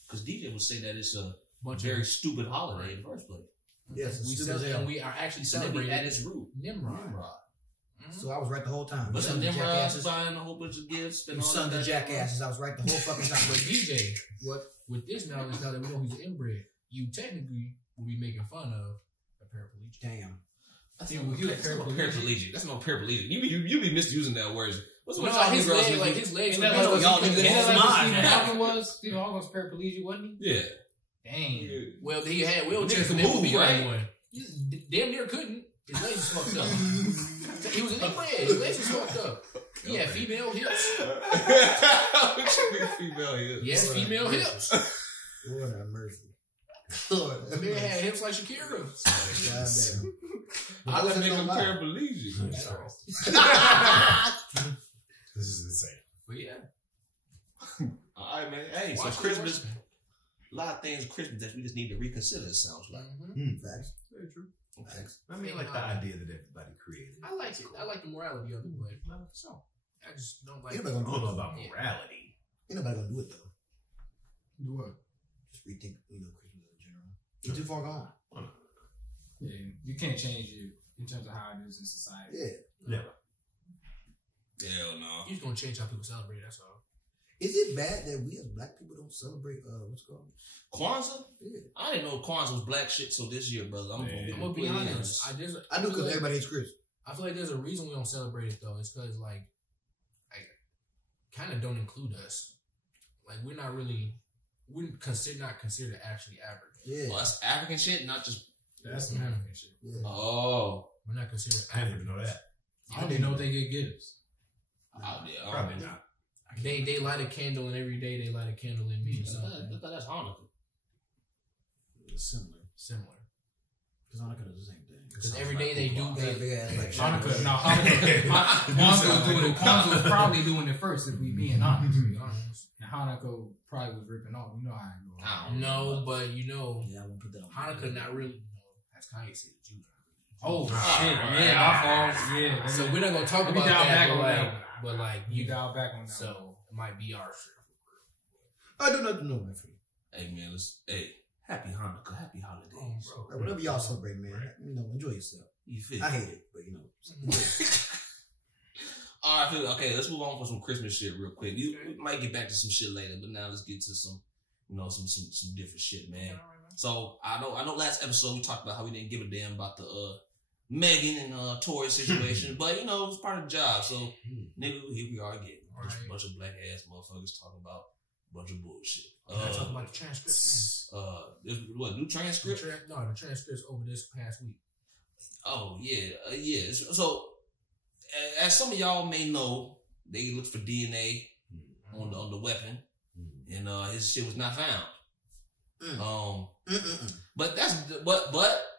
Because DJ would say that it's a Bunch very of stupid holiday in the first place. Yes, we stupid as hell. and we are actually So maybe celebrating at its root. Nimrod. Nimrod. So I was right the whole time. But You some sons of Nimrods jackasses. buying a whole bunch of gifts. And You all sons that of jackasses. I was right the whole fucking time. But DJ, What? with this knowledge, now that we know he's inbred, you technically will be making fun of a paraplegic. Damn. I think Yeah, you paraplegic. That's not paraplegic. You be misusing that word. What's No, y'all his girls leg, be- like his legs. Ain't were that like bent y'all over. niggas Ain't that like Semaj, what Stephen man. Hawking was? Stephen Hawking was paraplegic, wasn't he? Yeah. Dang. Well, he had wheelchairs Nigga and can never move, be right? on one. He damn near couldn't. His legs was fucked up. He was an inbred. His legs was fucked up. He had female hips. What you mean female hips? Yes, female hips. Lord have mercy. Lord The have man mercy. had hips like Shakira. Goddamn. I wasn't make no him lie. paraplegic. This is insane. But yeah. All right, man. Hey, so Watch Christmas, the a lot of things Christmas that we just need to reconsider. It sounds like. Facts. Very true. Facts. I mean, like the idea that everybody created. I like it. I like the morality of it, but so I just don't like. Ain't I nobody don't gonna know do it. about morality. Ain't nobody gonna do it though. Do what? Just rethink, Christmas in general. It's too far gone. Yeah, you can't change it in terms of how it is in society. Yeah. Never. Hell no. He's gonna change how people celebrate. That's all. Is it bad that we as black people don't celebrate what's it called? Kwanzaa? Yeah. I didn't know Kwanzaa was black shit. So this year, brother, I'm Man. I'm gonna be completely honest. I do feel because like- everybody hates Chris. I feel like there's a reason we don't celebrate it though. It's because like kind of don't include us. Like we're not really not considered actually African. Yeah. Well, that's African shit, not just. That's some African shit. Yeah. Oh. We're not considered I didn't African. even know that. I don't even know if they get gifts. Out there. Probably not. They light a candle and every day they light a candle and mean I something thought that's Hanukkah. Similar. similar. Because Hanukkah does the same thing. Because every day they do They got big ass like Hanukkah, no, Kwanzaa was probably doing it first, if we being honest. To be honest. And Hanukkah probably was ripping off. You know how it goes. I don't No, but you know, Yeah, I won't put that on. Hanukkah not really. As Kanye said, the Jews. Oh, Ah, shit. right. Yeah, my fault. Yeah. So we're not gonna talk Let me about dial that, back but on like, that one. but like You you. dial back on that. So it might be our shit. I do not know my friend. Hey man, happy Hanukkah, happy holidays. Oh, bro. Like, whatever y'all celebrate, man. Enjoy yourself. You feel? I hate it, but enjoy it. All right, okay, let's move on for some Christmas shit real quick. We might get back to some shit later, but now let's get to some, some different shit, man. So I know last episode we talked about how we didn't give a damn about the Megan and Tory situation, but it's part of the job. So nigga, here we are again. Right. Bunch of black ass motherfuckers talking about a bunch of bullshit. Talk about the transcripts. What new transcript? The transcripts over this past week. Oh yeah. So as some of y'all may know, they looked for DNA on the weapon, and his shit was not found. But that's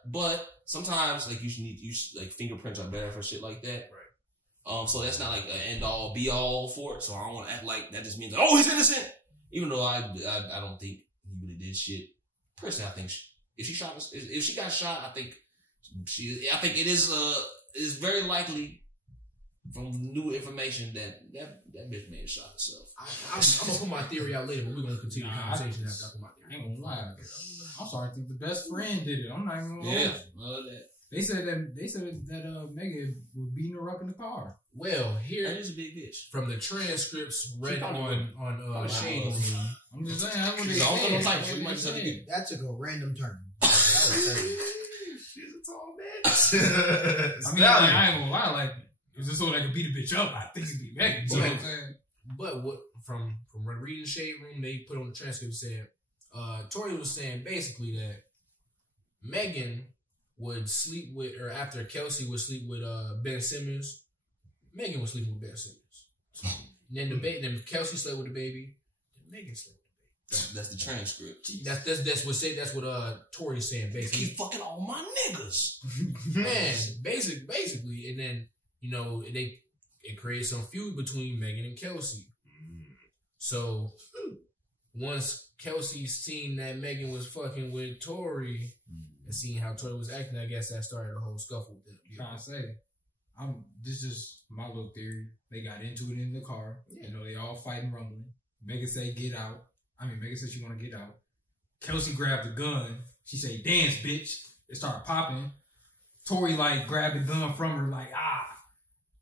but sometimes like you should use like fingerprints are better for shit like that. Right. So that's not like an end all be all for it. So I don't want to act like that just means like, oh, he's innocent. Even though I don't think he really did shit. Personally, I think if she got shot, I think it is very likely from new information that bitch may have shot herself. I'm gonna put my theory out later, but we're gonna continue the conversation after I put my I theory. ain't gonna lie. I'm sorry. I think the best friend did it. I'm not even gonna lie. Yeah, well, that. They said that Megan was beating her up in the car. Well, here That is a big bitch. from the transcripts read probably on Shade Room. I'm just saying that's what they She's also said. the type That's she what might they just have to said. That took a random turn. That was crazy. She's a tall bitch. I mean, like, I ain't gonna lie, like, is this so they can beat a bitch up? I think it'd be Megan. You know what I'm saying? But what from reading Shade Room, they put on the transcript said Tory was saying basically that Megan would sleep with, or after Kelsey would sleep with Ben Simmons, Megan was sleeping with Ben Simmons. And then then Kelsey slept with the baby, and Megan slept with the baby. That's the transcript. That's what Tory's saying You basically. keep fucking all my niggas. Man, basically, and then it created some feud between Megan and Kelsey. So once Kelsey seen that Megan was fucking with Tory and seeing how Tory was acting, I guess that started the whole scuffle with them. Trying to say, this is just my little theory. They got into it in the car. Yeah. You know, they all fighting, rumbling. Megan say, "Get out." Megan said she want to get out. Kelsey grabbed the gun. She say, "Dance, bitch." It started popping. Tory like grabbed the gun from her, like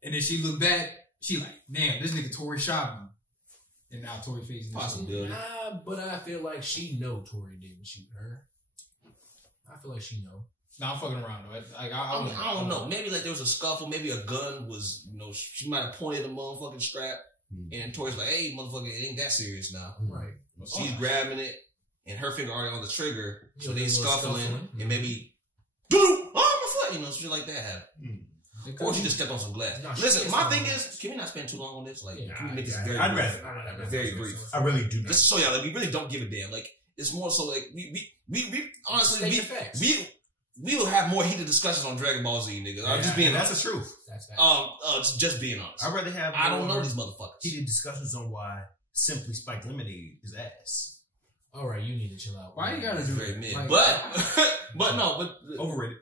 and then she looked back. She like, "Damn, this nigga Tory shot me." And now Tory facing this shit. Possibility. But I feel like she know Tory didn't shoot her. I feel like she know. Nah, I'm fucking around though. I don't know. Maybe like there was a scuffle. Maybe a gun was, she might have pointed a motherfucking strap. And Tory's like, "Hey, motherfucker, it ain't that serious now." Right. She's grabbing it, and her finger already on the trigger. So Yeah, they a little scuffling, and maybe, shit like that happened. Or she just stepped on some glass. No, she Listen, did my something thing like is, can we not spend too long on this? Like, Yeah, we make this very I'd brief. rather. Very brief. I really do not. Just so y'all, like, we really don't give a damn. Like, it's more so like we honestly State the facts. we will have more heated discussions on Dragon Ball Z, nigga. I'm just being that's honest. the truth. That's that. Just being honest. I'd rather have. I don't more know these motherfuckers. heated discussions on why Simply Spiked Lemonade is ass. All right, you need to chill out. Why you gotta It's do very it? mid, Like, but Overrated.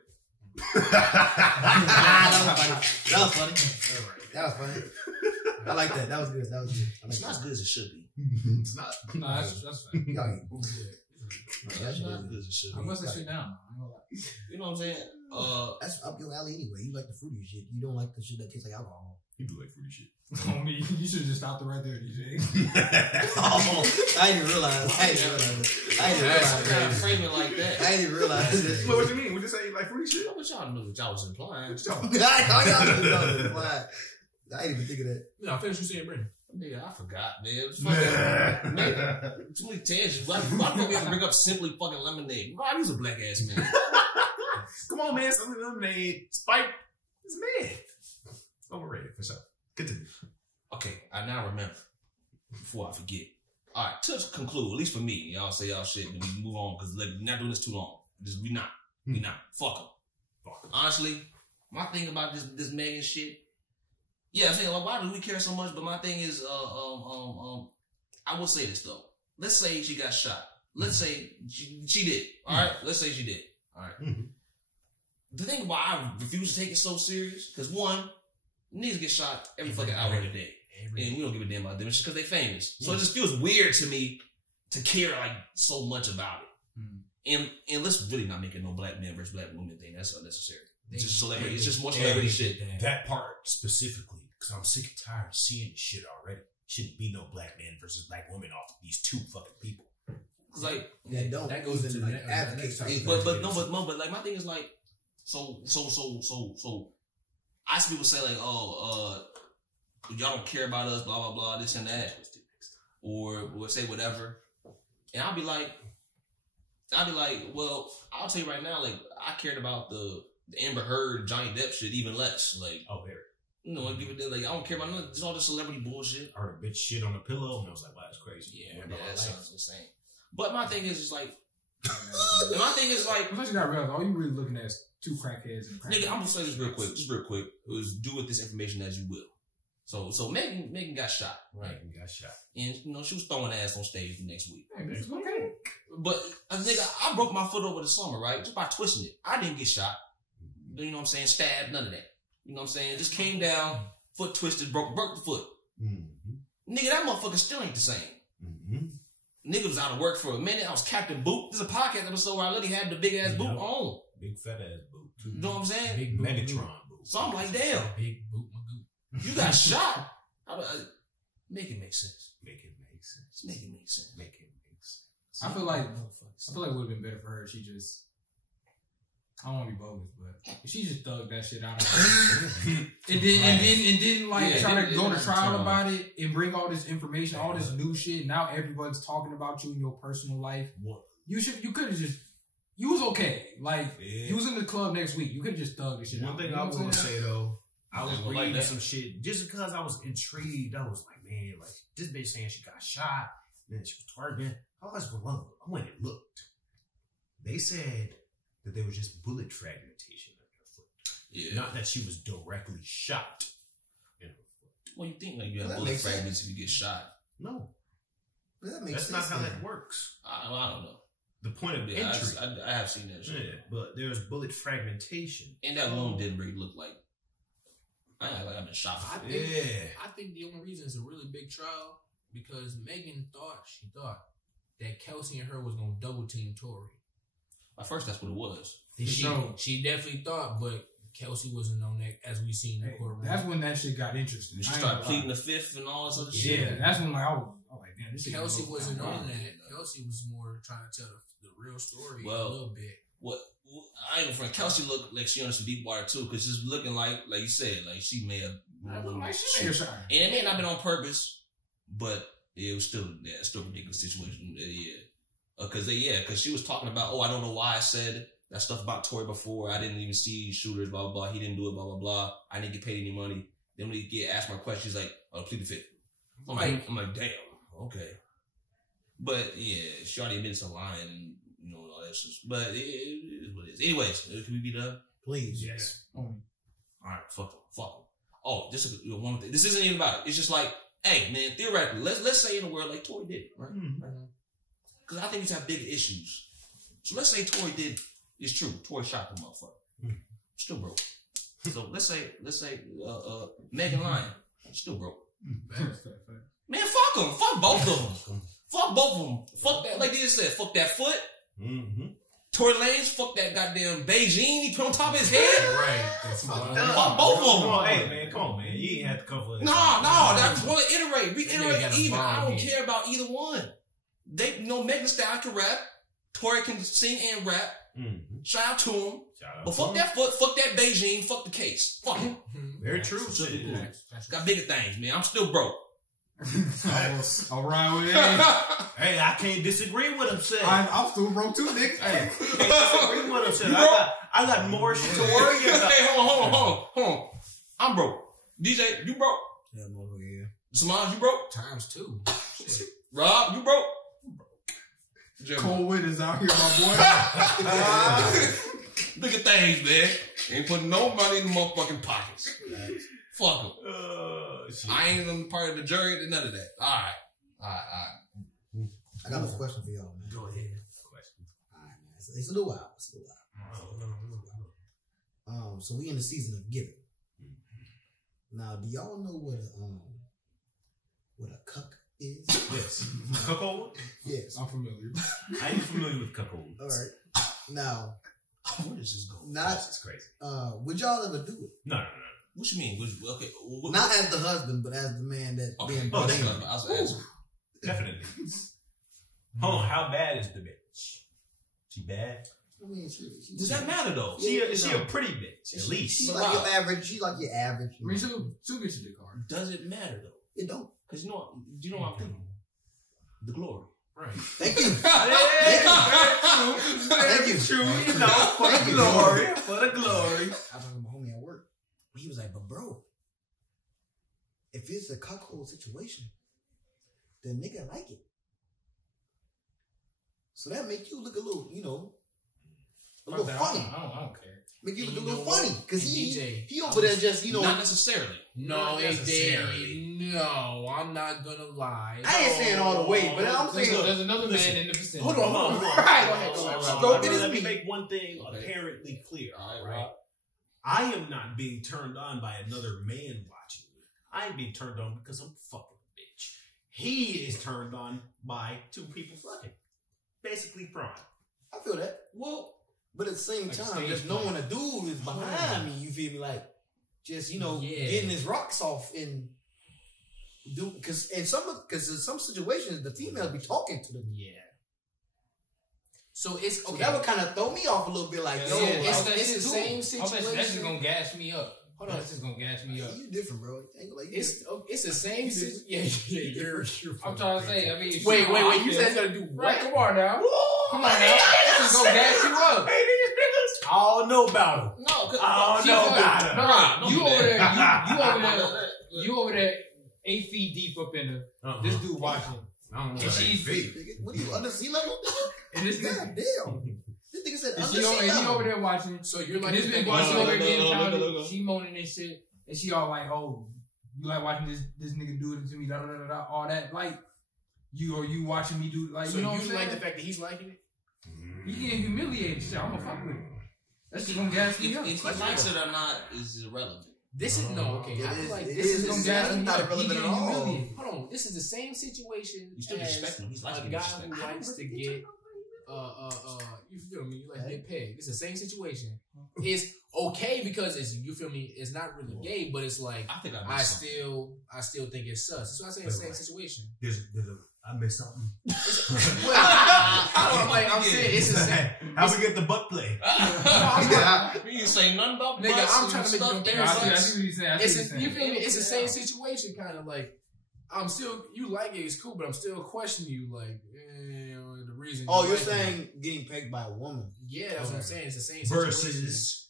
That was funny. That was funny. I like that. That was good. That was good. I like it's not as good as it should be. It's not. Nah, that's fine. that. It's not as good as it should I be. must have shit down. I ain't gonna lie. You know what I'm saying? That's up your alley anyway. You like the fruity shit. You don't like the shit that tastes like alcohol. You do like fruity shit. Homie, you should have just stopped it right there, DJ. Oh, I didn't realize. I didn't realize. Frame it like that. I didn't realize this. What you mean? What you say? You like fruity shit? What y'all knew what y'all was implying? What you talking about? I didn't even think of that. No, finish you saying, Brendan. Nigga, I forgot, man. It was fucking, man, too many tangents. Why do we have to bring up Simply fucking Lemonade? Why he's a black ass man? Come on, man. Simply Lemonade. Spike is mad. Overrated for sure. Continue. Okay, I now remember. Before I forget. All right, to conclude, at least for me, y'all say y'all shit, and we move on because we're not doing this too long. We not. Fuck them. Honestly, my thing about this Megan shit. Yeah, I'm saying, like, why do we care so much? But my thing is, I will say this though. Let's say she got shot. Let's say she did. All right. Let's say she did. All right. Mm-hmm. The thing why I refuse to take it so serious, because one, niggas get shot every fucking hour of the day, and we don't give a damn about them. It's just because they famous. So it just feels weird to me to care like so much about it. And let's really not make it no black man versus black woman thing. That's unnecessary. It's just celebrity. It's just more celebrity shit. That part specifically, because I'm sick and tired of seeing this shit already. Shouldn't be no black man versus black woman off of these two fucking people. Cause like that goes into like advocate. but like my thing is like so I see people say like y'all don't care about us, blah blah blah, this and that, or say whatever, and I'll be like, well, I'll tell you right now, like I cared about the Amber Heard, Johnny Depp shit even less. Like, Oh, very. you know, like I don't care about none. It's all this celebrity bullshit. I heard a bitch shit on a pillow, and I was like, wow, that's crazy. Yeah, Went about my that life. sounds insane. But my thing is just like, my thing is like, Unless you got real, all you really looking at is two crackheads and nigga, I'm gonna say this real quick. It was do with this information as you will. So Megan got shot, right? Megan got shot. And you know she was throwing ass on stage the next week. Hey, this is okay. But nigga, I broke my foot over the summer, right? Just by twisting it. I didn't get shot. You know what I'm saying? Stabbed, none of that. You know what I'm saying? Just came down, foot twisted, broke the foot. Mm-hmm. Nigga, that motherfucker still ain't the same. Mm-hmm. Nigga was out of work for a minute. I was Captain Boot. This is a podcast episode where I literally had the big ass boot on. Big fat ass boot. You know what I'm saying? Big boot, Megatron. So I'm like, damn, Big boot, Magoo. you got shot. Make it make sense. Make it make sense. Make it make sense. Make it make sense. I feel like it would have been better for her if she just. I don't want to be bogus, but if she just thugged that shit out of her, and then like try to go to trial about it and bring all this information, all this new shit. Now everyone's talking about you in your personal life. What? You could have just. You was okay. Like you was in the club next week. You could have just thugged the shit out. One thing I want to say though, I was Like reading that. some shit just because I was intrigued. I was like, man, like this bitch saying she got shot, and then she was twerking. I was like, I went and looked. They said that there was just bullet fragmentation in her foot. Yeah. Not that she was directly shot in her foot. Well, you think like you have That bullet makes sense. fragments if you get shot? No, That makes that's not sense. how then. that works. I don't know. The point of Yeah, entry. I have seen that shit. Yeah, but there's bullet fragmentation. And that wound didn't really look like. I ain't like I've been shot. I before. think, Yeah. I think the only reason it's a really big trial because Megan thought that Kelsey and her was gonna double team Tory. At first, that's what it was. She definitely thought, but Kelsey wasn't on that as we seen in the courtroom. That's when that shit got interesting. She I ain't started gonna pleading lie. the fifth and all this other Yeah, shit. that's when like I was like, damn, this shit. Kelsey goes wasn't down. on that. Kelsey was more trying to tell the real story Well, a little bit. What I ain't friend. Kelsey looked like she on some deep water too, because she's looking like you said, like she may have. I look like she made her shine. And it may not have been on purpose, but it was still a ridiculous situation. Yeah, because she was talking about, I don't know why I said that stuff about Tory before. I didn't even see shooters, blah blah blah. He didn't do it, blah blah blah. I didn't get paid any money. Then when he get asked my question, she's like, plead the fifth. I'm like, damn, okay. But yeah, she already admitted to lying and all that shit. But it is what it is. Anyways, can we be done? Please. Yes. All right, fuck them. Oh, just one more thing. This isn't even about it. It's just like, hey, man, theoretically, let's say in a world like Tory did, right? Because I think he's have bigger issues. So let's say Tory did. It's true. Tory shot the motherfucker. Still broke. So let's say Megan lying. Still broke. Man, fuck them. Fuck both of them. Fuck both of them. Fuck that. Like they just said, fuck that foot. Mm-hmm. Tory Lanez, fuck that goddamn Beijing he put on top of his head. Right. Fuck both of them. Come on, hey man, come on, man. You ain't have to cover. No, I just want to iterate. Nigga Reiterate got a even. I bomb don't here. care about either one. They Megan Stallion can rap. Tory can sing and rap. Mm-hmm. Shout out to him. Shout out But to fuck him. that foot. Fuck that Beijing. Fuck the case. Fuck him. Very true. Simple. That's Got bigger things, man. I'm still broke. All right with it. Hey, I can't disagree with him. Say, I'm still broke too, nigga. hey, can't disagree with him. Say, I got more shit to worry about. Hey, hold on. I'm broke. DJ, you broke. Yeah, motherfucker, yeah. Semaj, you broke. times two. Shit. Rob, you broke. Jimmy. Cold winters out here, my boy. Bigger things, man. Ain't putting no money in the motherfucking pockets. Fuck them. Shit. I ain't even part of the jury, none of that. All right. I got a question for y'all, man. Go ahead. Question. All right, man. It's a little while. So we in the season of giving. Now, do y'all know what a cuck is? Yes. Cuckold? Yes. I'm familiar. I ain't familiar with cuckold. All right. Now, Where does this go? That's crazy. would y'all ever do it? No. What you mean? Okay. Not as the husband, but as the man that's Okay. being Oh, brought that's in. what I was asking. Definitely. Hold on. How bad is the bitch? She bad? I mean, Does that matter though? She a pretty bitch, at least. She's like your average. She's like your average. I mean, she'll get your dick hard. Does it matter though? It don't. Because you know what I'm thinking? The glory. Right. Thank you. Thank you. True. You know, for the glory. For the glory. I was talking to my homie at work. He was like, but bro, if it's a cuckold situation, the nigga like it. So that make you look a little, a little funny. I don't care. Make you look a You know little what? funny. Because And DJ, he over there just, Not necessarily. No, Not it necessarily. did. No, I'm not gonna lie. I ain't saying all the way, but I'm saying. There's another Listen. man in the vicinity. Hold on. Right. Don't get his Let me meat. make one thing Okay. apparently clear. All right, Right? Rob. I am not being turned on by another man watching me. I am being turned on because I'm fucking a bitch. He is turned on by two people fucking. Basically, prime. I feel that. Well, But at the same Like time, stage just play. knowing a dude is behind me, you feel me? Like, just, getting his rocks off and do, because in some situations, the females be talking to them. Yeah. So it's So okay. that would kind of throw me off a little bit, like, yo, it's like, the same That's just situation. gonna gas me up. Hold on. That's just gonna gas me up. you different, bro. Ain't like you It's the same situation. Yeah, you're I'm trying to say. I mean, Wait. You said said it's gonna do right. what? Come on now. Come on now. That's just gonna gas you up. I don't know about him. No, cause I don't know about him. Nah, You don't do over there. that. You over there. 8 feet deep up in the. This dude watching. I don't know And about she's. feet. What are you, under sea level? And this God nigga. damn. This nigga said And under she sea over, and he level. over there watching. So you're like And this the bitch thing- watching over there getting Look. pounded. She moaning and shit. And she all like, oh, you like watching this nigga do it to me, da da da da, all that. Like, you watching me do, like, So you know what you I'm like saying? the fact that he's liking it? He getting humiliated. Shit, I'm gonna fuck with it. That's just gonna gas me up. If he likes it or not is irrelevant. This is no okay. I It feel is- like it this is- is gonna it's gas me not up. He irrelevant getting at all. humiliated. hold on. This is the same situation. You still as disrespect him. He's a liking guy disrespect. who likes to get you feel me? You like to get paid. It's the same situation. It's okay because it's you feel me. It's not really gay, but it's like I think I still think it's sus. That's why I say it's the same situation. I missed something. Well, I don't like. I'm saying it's the same. How we get the butt play? You didn't say nothing about Nigga, butts I'm and trying to make stuff you there. I embarrassed. see what he's saying. I see what he's saying. You feel me? It's the same situation, kind of like I'm still. You like it, it's cool, but I'm still questioning you, like the reason. Oh, you you're like saying it. getting pegged by a woman. Yeah, that's what I'm saying. It's the same situation. Versus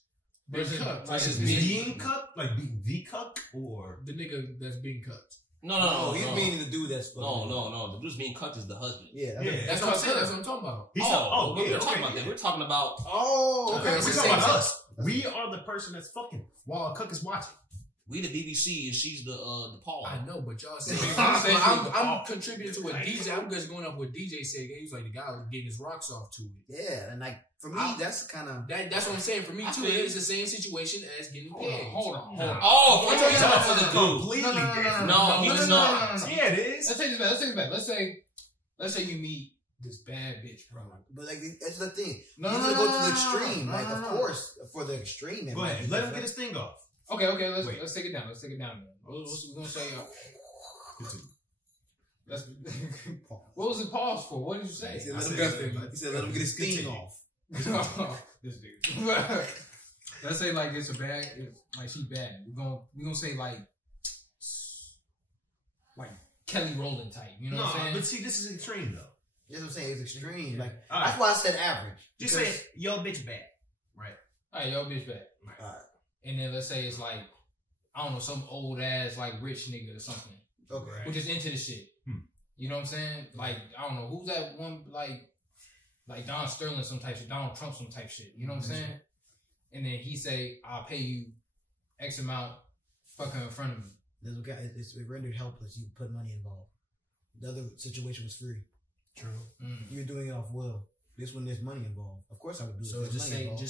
Versus being cut, like being the cuck, or the nigga that's being cut. No. He's meaning to do that. No. The dude's being cut is the husband. Yeah. Yeah. That's what I'm saying. That's what I'm talking about. he said, we yeah, were talking okay, about that. yeah. We're talking about Oh, okay. It's We're the talking same about thing. us. We are the person that's fucking while a cuck is watching. we the BBC and she's the Paul. I know, but y'all say I'm I'm contributing to what DJ. I'm just going up what DJ said. He's like the guy was getting his rocks off to it. Yeah, and like for me, that's kind of That's what I'm saying. For me too, it's the same situation as getting paid. Hold on. Oh, what are you talking about for the dude? Completely different. No, he was not. Yeah, it is. Let's take this back. Let's say you meet this bad bitch, bro. But like that's the thing. No, you no, need to no, go to the no, extreme. no, Like, no, of no. course, for the extreme. Go ahead. Let him get his thing off. Okay. Wait. Let's take it down. Then. What was we gonna say? Let's. What was it paused for? What did you say? He said, let him get his thing off. This dude. Let's say like it's a bad, like she bad. We're gonna say like Kelly Rowland type. You know what I'm saying? But see, this is extreme though. That's what I'm saying. It's extreme. Yeah. Like All right. that's why I said average. Just Because- say, yo, bitch, bad. Right. All right, yo, bitch bad. All right. And then let's say it's like I don't know, some old ass like rich nigga or something, Okay. Right. who just into the shit. You know what I'm saying? Like I don't know who's that one like Don Sterling some type shit, Donald Trump some type shit. You know what I'm saying? And then he say, "I'll pay you X amount, fuck her in front of me." There's a guy. It's rendered helpless. You put money involved. The other situation was free. True. You were doing it off will. This one, there's money involved. Of course, I would do it. So if there's just money say, involved.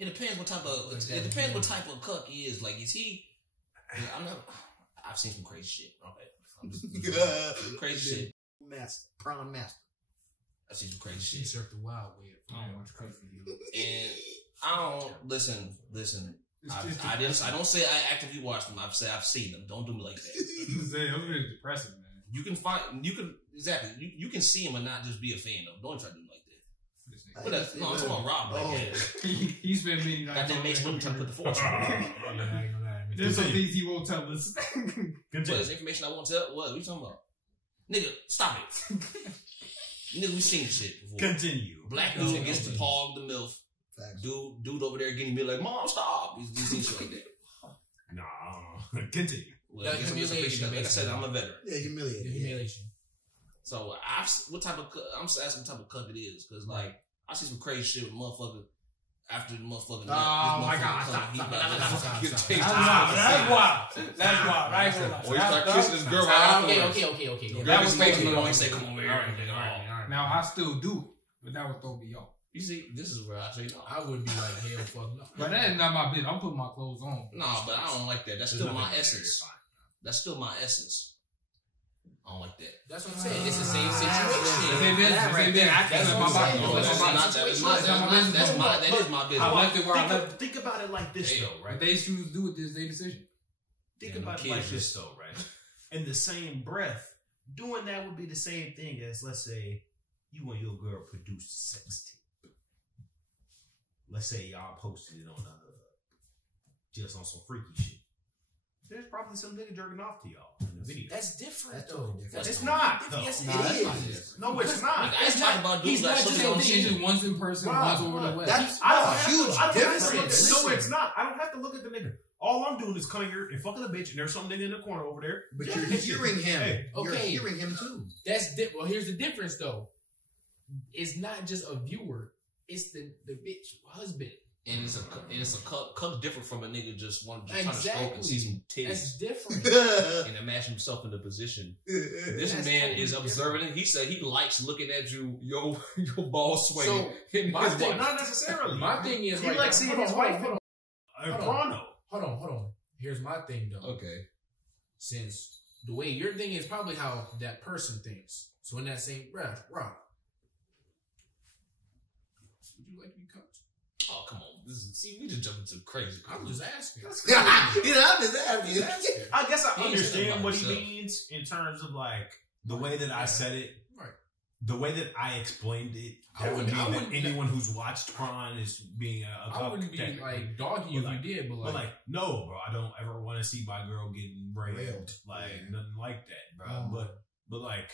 It depends what type of type of cuck he is. Like, is he? I've seen some crazy shit. Okay, some crazy shit. Master, prawn master. I've seen some crazy She shit, surfed the wild way. I don't watch crazy video. and I don't listen. I don't say I actively watch them. I've said I've seen them. Don't do me like that. It's really depressing, man. You can you can see him and not just be a fan of. Don't try to do me like that. This nigga. But that's, no, I'm talking about Rob. Like, He spent many got nights. that makes him trying to put the force. There's some things he won't tell us. What is information I won't tell? What are you talking about? Nigga, stop it. Nigga, we seen this shit before. Continue. Black dude gets to pog the MILF. Facts. Dude over there getting me like, Mom, stop. He's seen shit like that. No. Continue. Well, That I guess I'm just humiliation, appreciative. Like I said, I'm a veteran. Yeah, humiliated. The humiliation. So what type of I'm just asking what type of cuck it is, because like I see some crazy shit with motherfucker after the motherfucker. Oh my God! That's wild. I ain't gonna lie. Or he start kissing his girl right afterwards. Okay. That was fake. You know, he say, "Come over here." Now I still do it, but that would throw me off. You see, this is where I say no. I would be like, hell, fuck no. But that is not my business. I'm putting my clothes on. No, but I don't like that. That's still my essence. That's still my essence. I don't like that. That's what I'm saying. It's the same situation. That is my business. I left it where I left it. Think about it like this, though, right? What they choose to do with this, their decision. Think about it like this, though, right? In the same breath, doing that would be the same thing as, let's say, you and your girl produced a sex tape. Let's say y'all posted it on just on some freaky shit. There's probably some nigga jerking off to y'all in the video. That's different, That's though. totally different. It's not. Though. Yes, It is. No, it's not. It's talking about dudes He's not that just social saying just once in person, once over the web. That's I don't a have to- huge I don't have to difference. look at- Listen, No, it's not. I don't have to look at the nigga. All I'm doing is coming here and fucking a bitch, and there's some nigga in the corner over there. But Yeah, you're it's hearing him. Hey, You're okay. hearing him too. That's well. Here's the difference, though. It's not just a viewer. It's the bitch husband. And it's a cuck different from a nigga just trying to stroke Exactly. and see some titties That's different. and imagine himself in the position. This That's man totally is observing it. He said he likes looking at your balls swaying. So, in my his thing- wife. not necessarily. My thing is, He right likes now- seeing hold his on, wife hold on, in Hold porno. hold on. Here's my thing, though. Okay. Since the way you're thinking is probably how that person thinks. So in that same breath, Rob, would you like to be coached? Oh, come on. We just jumping to crazy. I'm just asking. I'm just asking. I guess I He ain't saying understand about what he himself. means in terms of like the way that I said it, Right. the way that I explained it. I That would wouldn't- mean I that wouldn't- anyone who's watched Prawn is being a I wouldn't be technically. like dogging you But if you did, but like, no, bro, I don't ever want to see my girl getting railed. Railed. Like Yeah. nothing like that, bro. Oh. But like,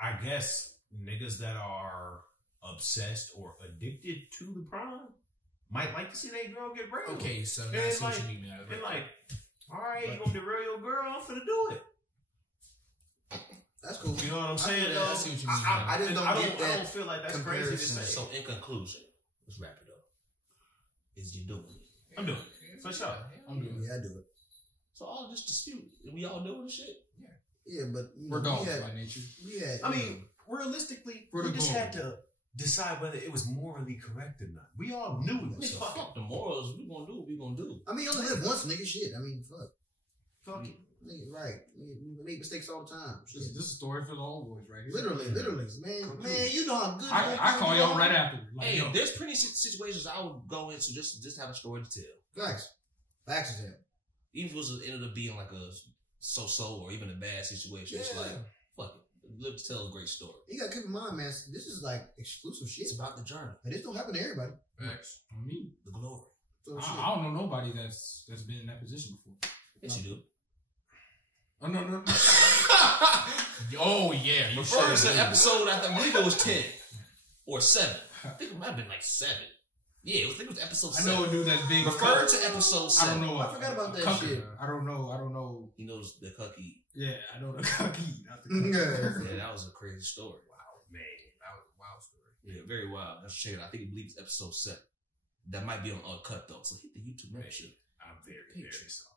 I guess niggas that are obsessed or addicted to the Prawn might like to see their girl get railed. okay, so And that's like, what you mean. and like, all right, you gonna derail your girl? I'm finna do it. That's cool. You know what I'm I saying? feel that. though? I see what you mean. I just And don't I get I that don't feel like that's crazy to comparison. say. So in conclusion, let's wrap it up. Is you doing it? I'm doing it for sure. I'm doing it. Yeah, I do it. So all this dispute, we all doing this shit. Yeah, but you We're know, dogs we had, by nature. we had, I you mean, realistically, For we the just goal. had to decide whether it was morally correct or not. We all knew Man, this. Fuck it. fuck the morals. We gonna do what we gonna do. know, I mean, you only live once, nigga. Shit. I mean, fuck. Fuck it. Nigga, right. We make mistakes all the time. Shit. This is a story for the old boys right here. Literally, man, you know how good. I call y'all right after. Like, Hey, yo, there's plenty of situations I would go into just have a story to tell. Facts is hell. Even if it was ended up being like a so-so or even a bad situation, it's Yeah. like fuck it. Live to tell a great story. You gotta keep in mind, man. This is like exclusive shit. It's about the journey, Like, this don't happen to everybody. Facts. on me. the glory. So, shit. I don't know nobody that's been in that position before. Yes, you do. Oh no. Oh yeah, you Refer sure to do. episode, I believe it was 10 or 7. I think it might have been like 7. Yeah, I think it was episode I 7. know a dude that's big. Refer to episode I 7. don't know. I forgot about that Cucky. shit. I don't know. He knows the cucky. Yeah, I know the cocky, not the Yeah. cucky. Yeah, that was a crazy story. Wow, man, that was a wild story. Yeah, very wild. That's shade. I think he believes episode 7. That might be on uncut though. So hit the YouTube membership. I'm very, very sorry.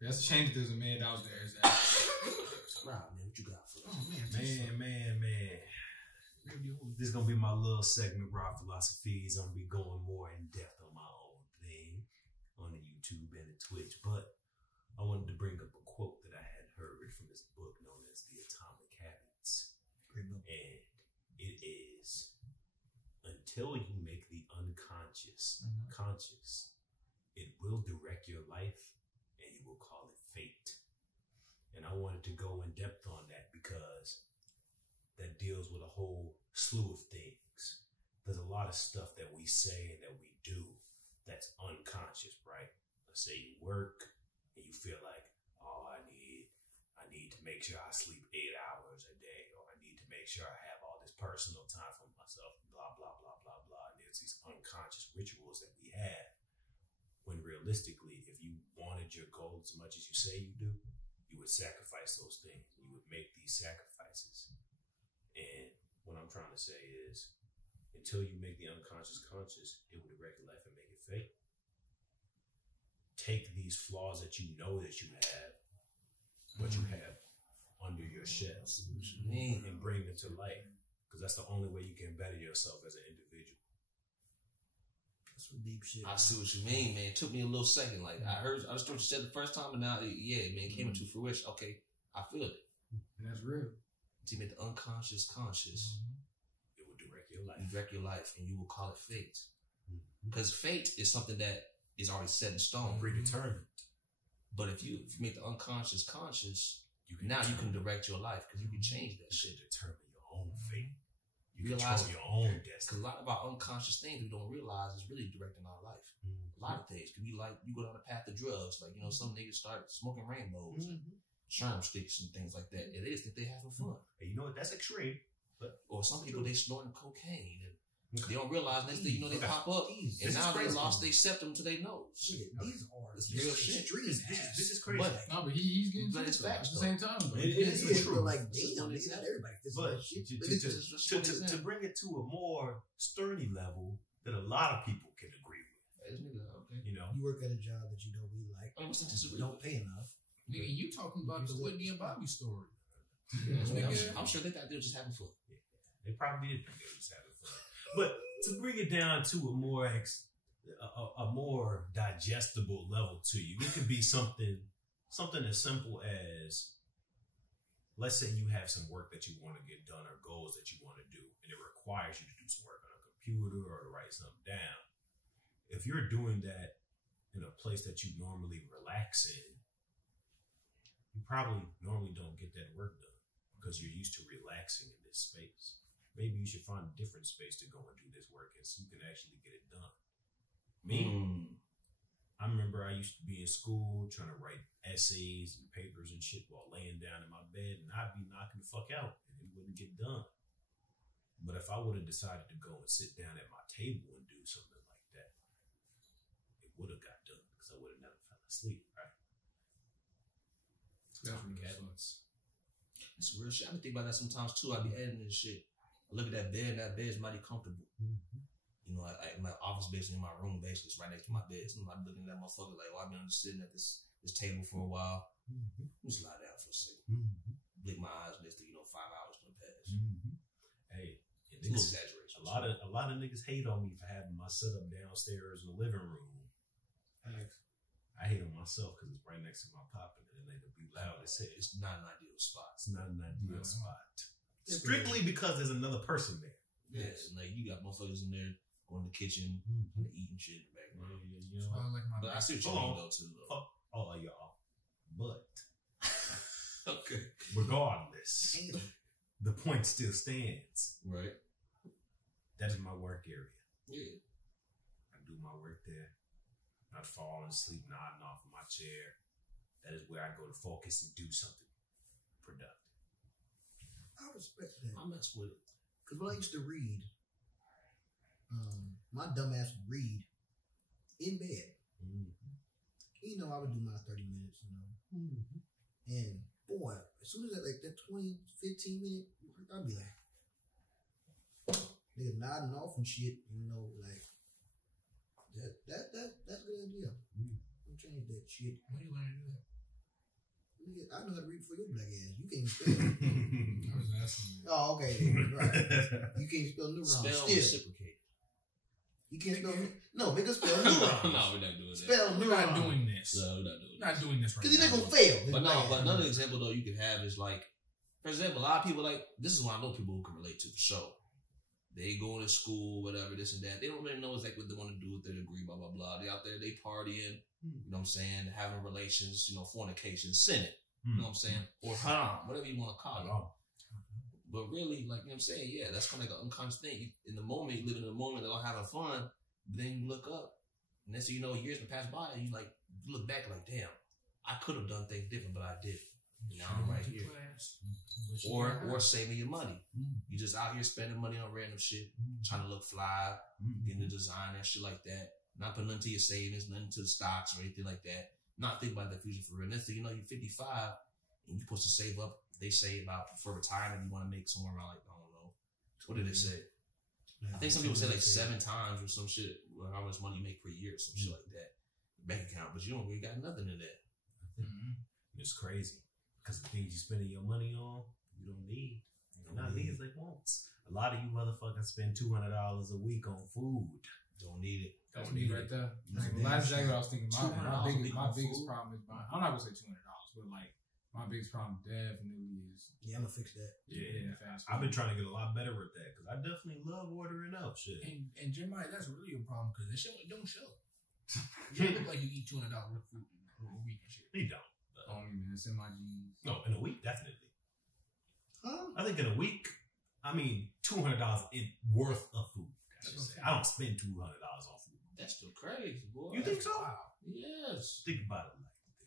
That's a shame that there's a man out there. Is that? Rob, man, what you got for us? Oh man, Man. This is gonna be my little segment, Raw Philosophies. I'm gonna be going more in depth on my own thing on the YouTube and the Twitch. But I wanted to bring up a quote that I had heard from this book known as The Atomic Habits. And it is, until you make the unconscious conscious, it will direct your life and you will call it fate. And I wanted to go in depth on that because that deals with a whole slew of things. There's a lot of stuff that we say and that we do that's unconscious, right? Let's say you work and you feel like, oh, I need to make sure I sleep 8 hours a day, or I need to make sure I have all this personal time for myself, blah, blah, blah, blah, blah. And there's these unconscious rituals that we have when realistically, if you wanted your goal as much as you say you do, you would sacrifice those things. You would make these sacrifices. And what I'm trying to say is, until you make the unconscious conscious, it will direct your life and make it fake. Take these flaws that you know that you have, what you have under your shells, and bring them to light. Because that's the only way you can better yourself as an individual. That's some deep shit. I see what you mean, man. It took me a little second. Like I understood what you said the first time, and now, yeah, man, it came into fruition. Okay, I feel it. And that's real. To make the unconscious conscious, It will direct your life. you direct your life, and you will call it fate. Because fate is something that is already set in stone, Predetermined. But if you make the unconscious conscious, You you can direct your life because you can change that You shit. should determine your own fate. You Realize control your own Because destiny. a lot of our unconscious things we don't realize is really directing our life. A lot of things could be like you go down the path of drugs, like some niggas start smoking rainbows and sherm sticks and things like that. It is that they having fun. Hey, you know what? That's extreme. Or some people they snorting cocaine and they don't realize next thing you know they pop up This and is now they crazy. lost their septum to their nose. Shit, these are It's real shit. extreme. This is crazy. But No, but he's getting But to it's the facts facts, at the same time. Though. It is Yeah, true. but like, It's damn, what nigga, it not is. everybody. This But is shit. to bring it to a more sturdy level that a lot of people can agree with. this nigga, okay. You know, You work at a job that you don't really like. I'm listening to super. Don't pay enough. Nigga, you talking about the Whitney and Bobby story. I'm sure they thought they were just having fun. they probably did think they were just having fun. But to bring it down to a more a more digestible level to you, it could be something as simple as, let's say you have some work that you want to get done or goals that you want to do, and it requires you to do some work on a computer or to write something down. If you're doing that in a place that you normally relax in, you probably normally don't get that work done because you're used to relaxing in this space. Maybe you should find a different space to go and do this work in so you can actually get it done. I remember I used to be in school trying to write essays and papers and shit while laying down in my bed, and I'd be knocking the fuck out and it wouldn't get done. But if I would have decided to go and sit down at my table and do something like that, it would have got done because I would have never fell asleep, right? It's real shit. I be thinking about that sometimes too. I be editing this shit. I look at that bed, and that bed is mighty comfortable. You know, my office basically in my room basically is right next to my bed. So I'm looking at that motherfucker like, I've been sitting at this table for a while. Just lie down for a second. Blink my eyes, next thing you know, 5 hours gonna pass. Hey, It's a little exaggeration. a lot of niggas hate on me for having my setup downstairs in the living room. I hate on myself because it's right next to my popping and it ain't be loud as hell. It's not an ideal spot. It's not an ideal spot. Strictly because there's another person there. Yeah, like you got motherfuckers in there going to the kitchen and eating shit in the background. You know? But I see what you mean though too. Though. Fuck all of y'all. But Okay. regardless, the point still stands. Right. That is my work area. Yeah. I do my work there. Not falling asleep, nodding off of my chair. That is where I go to focus and do something productive. I respect that. I mess with it. Because when I used to read, my dumb ass would read in bed. You know, I would do my 30 minutes, you know. And boy, as soon as that 20, 15 minute, I'd be like, nigga nodding off and shit, you know, like, that's a good idea. Don't change that shit. When you learn to do that? Nigga, I know how to read for your black ass. You can't spell. I was asking you. Oh, okay. Right. You can't spell neurons. Spell Still. reciprocate. You can't spell. No, nigga, spell neurons. No, we're not doing that. Spell We're neurons. not doing this. No, we're not doing We're not doing this right Because now. you're not gonna fail. But no, but another example though you could have is like, for example, a lot of people like, this is what I know people who can relate to for sure. They going to school, whatever, this and that. They don't really know exactly what they want to do with their degree, blah, blah, blah. They out there, they partying, you know what I'm saying, having relations, you know, fornication, sinning, you know what I'm saying, or haram, whatever you want to call it. But really, like, you know what I'm saying, yeah, that's kind of like an unconscious thing. In the moment, you live in the moment, they're all having fun, but then you look up, and next thing you know, years will pass by, and you like, you look back like, damn, I could have done things different, but I didn't. Now I'm right here. Or saving your money. You just out here spending money on random shit, trying to look fly, getting the design and shit like that. Not putting nothing to your savings, nothing to the stocks or anything like that. Not thinking about the future for real. Next thing you know, you're 55 and you're supposed to save up. They say about for retirement, you want to make somewhere around like, I don't know. What did they say? I think some people say like 7 times or some shit, or how much money you make per year or some shit like that. Bank account, but you don't really got nothing in that. It's crazy. Because the things you're spending your money on, you don't need. They're not things they want. A lot of you motherfuckers spend $200 a week on food. Don't need it. That's me right there. Like, last jacket I was thinking, my biggest problem is buying. I'm not gonna say $200, but like My biggest problem definitely is Yeah, I'm gonna fix that. Yeah, fast I've been food. trying to get a lot better with that because I definitely love ordering out shit. And Jeremiah, that's really a problem because that shit don't show. You look like you eat $200 worth of food in a week and shit. They don't. Only man, it's in my genes. No, in a week, definitely. Huh? I think in a week, I mean, $200 worth of food. I don't spend $200 on food. That's still crazy, boy. You think so? Wow. Yes. Think about it.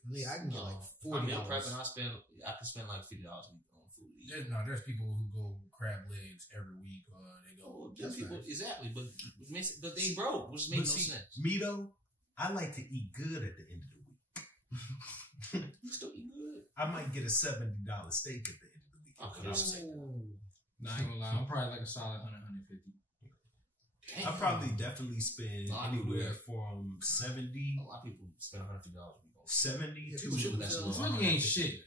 Yeah, I can get like I mean, I'm $40. prepping. I can spend like $50 a week on food. There's people who go crab legs every week. They go. Oh, them That's people nice. exactly, but they broke, which makes no sense. Me though, I like to eat good at the end of the week. You still eat good. I might get a $70 steak at the end of the week. Okay, that's the same. Nah, I ain't gonna lie. I'm probably like a solid 100, 150. I probably definitely spend A lot of people anywhere do. from A 70 lot of people spend $150 a week on 70 Yeah, to people should That's sell low. It really ain't shit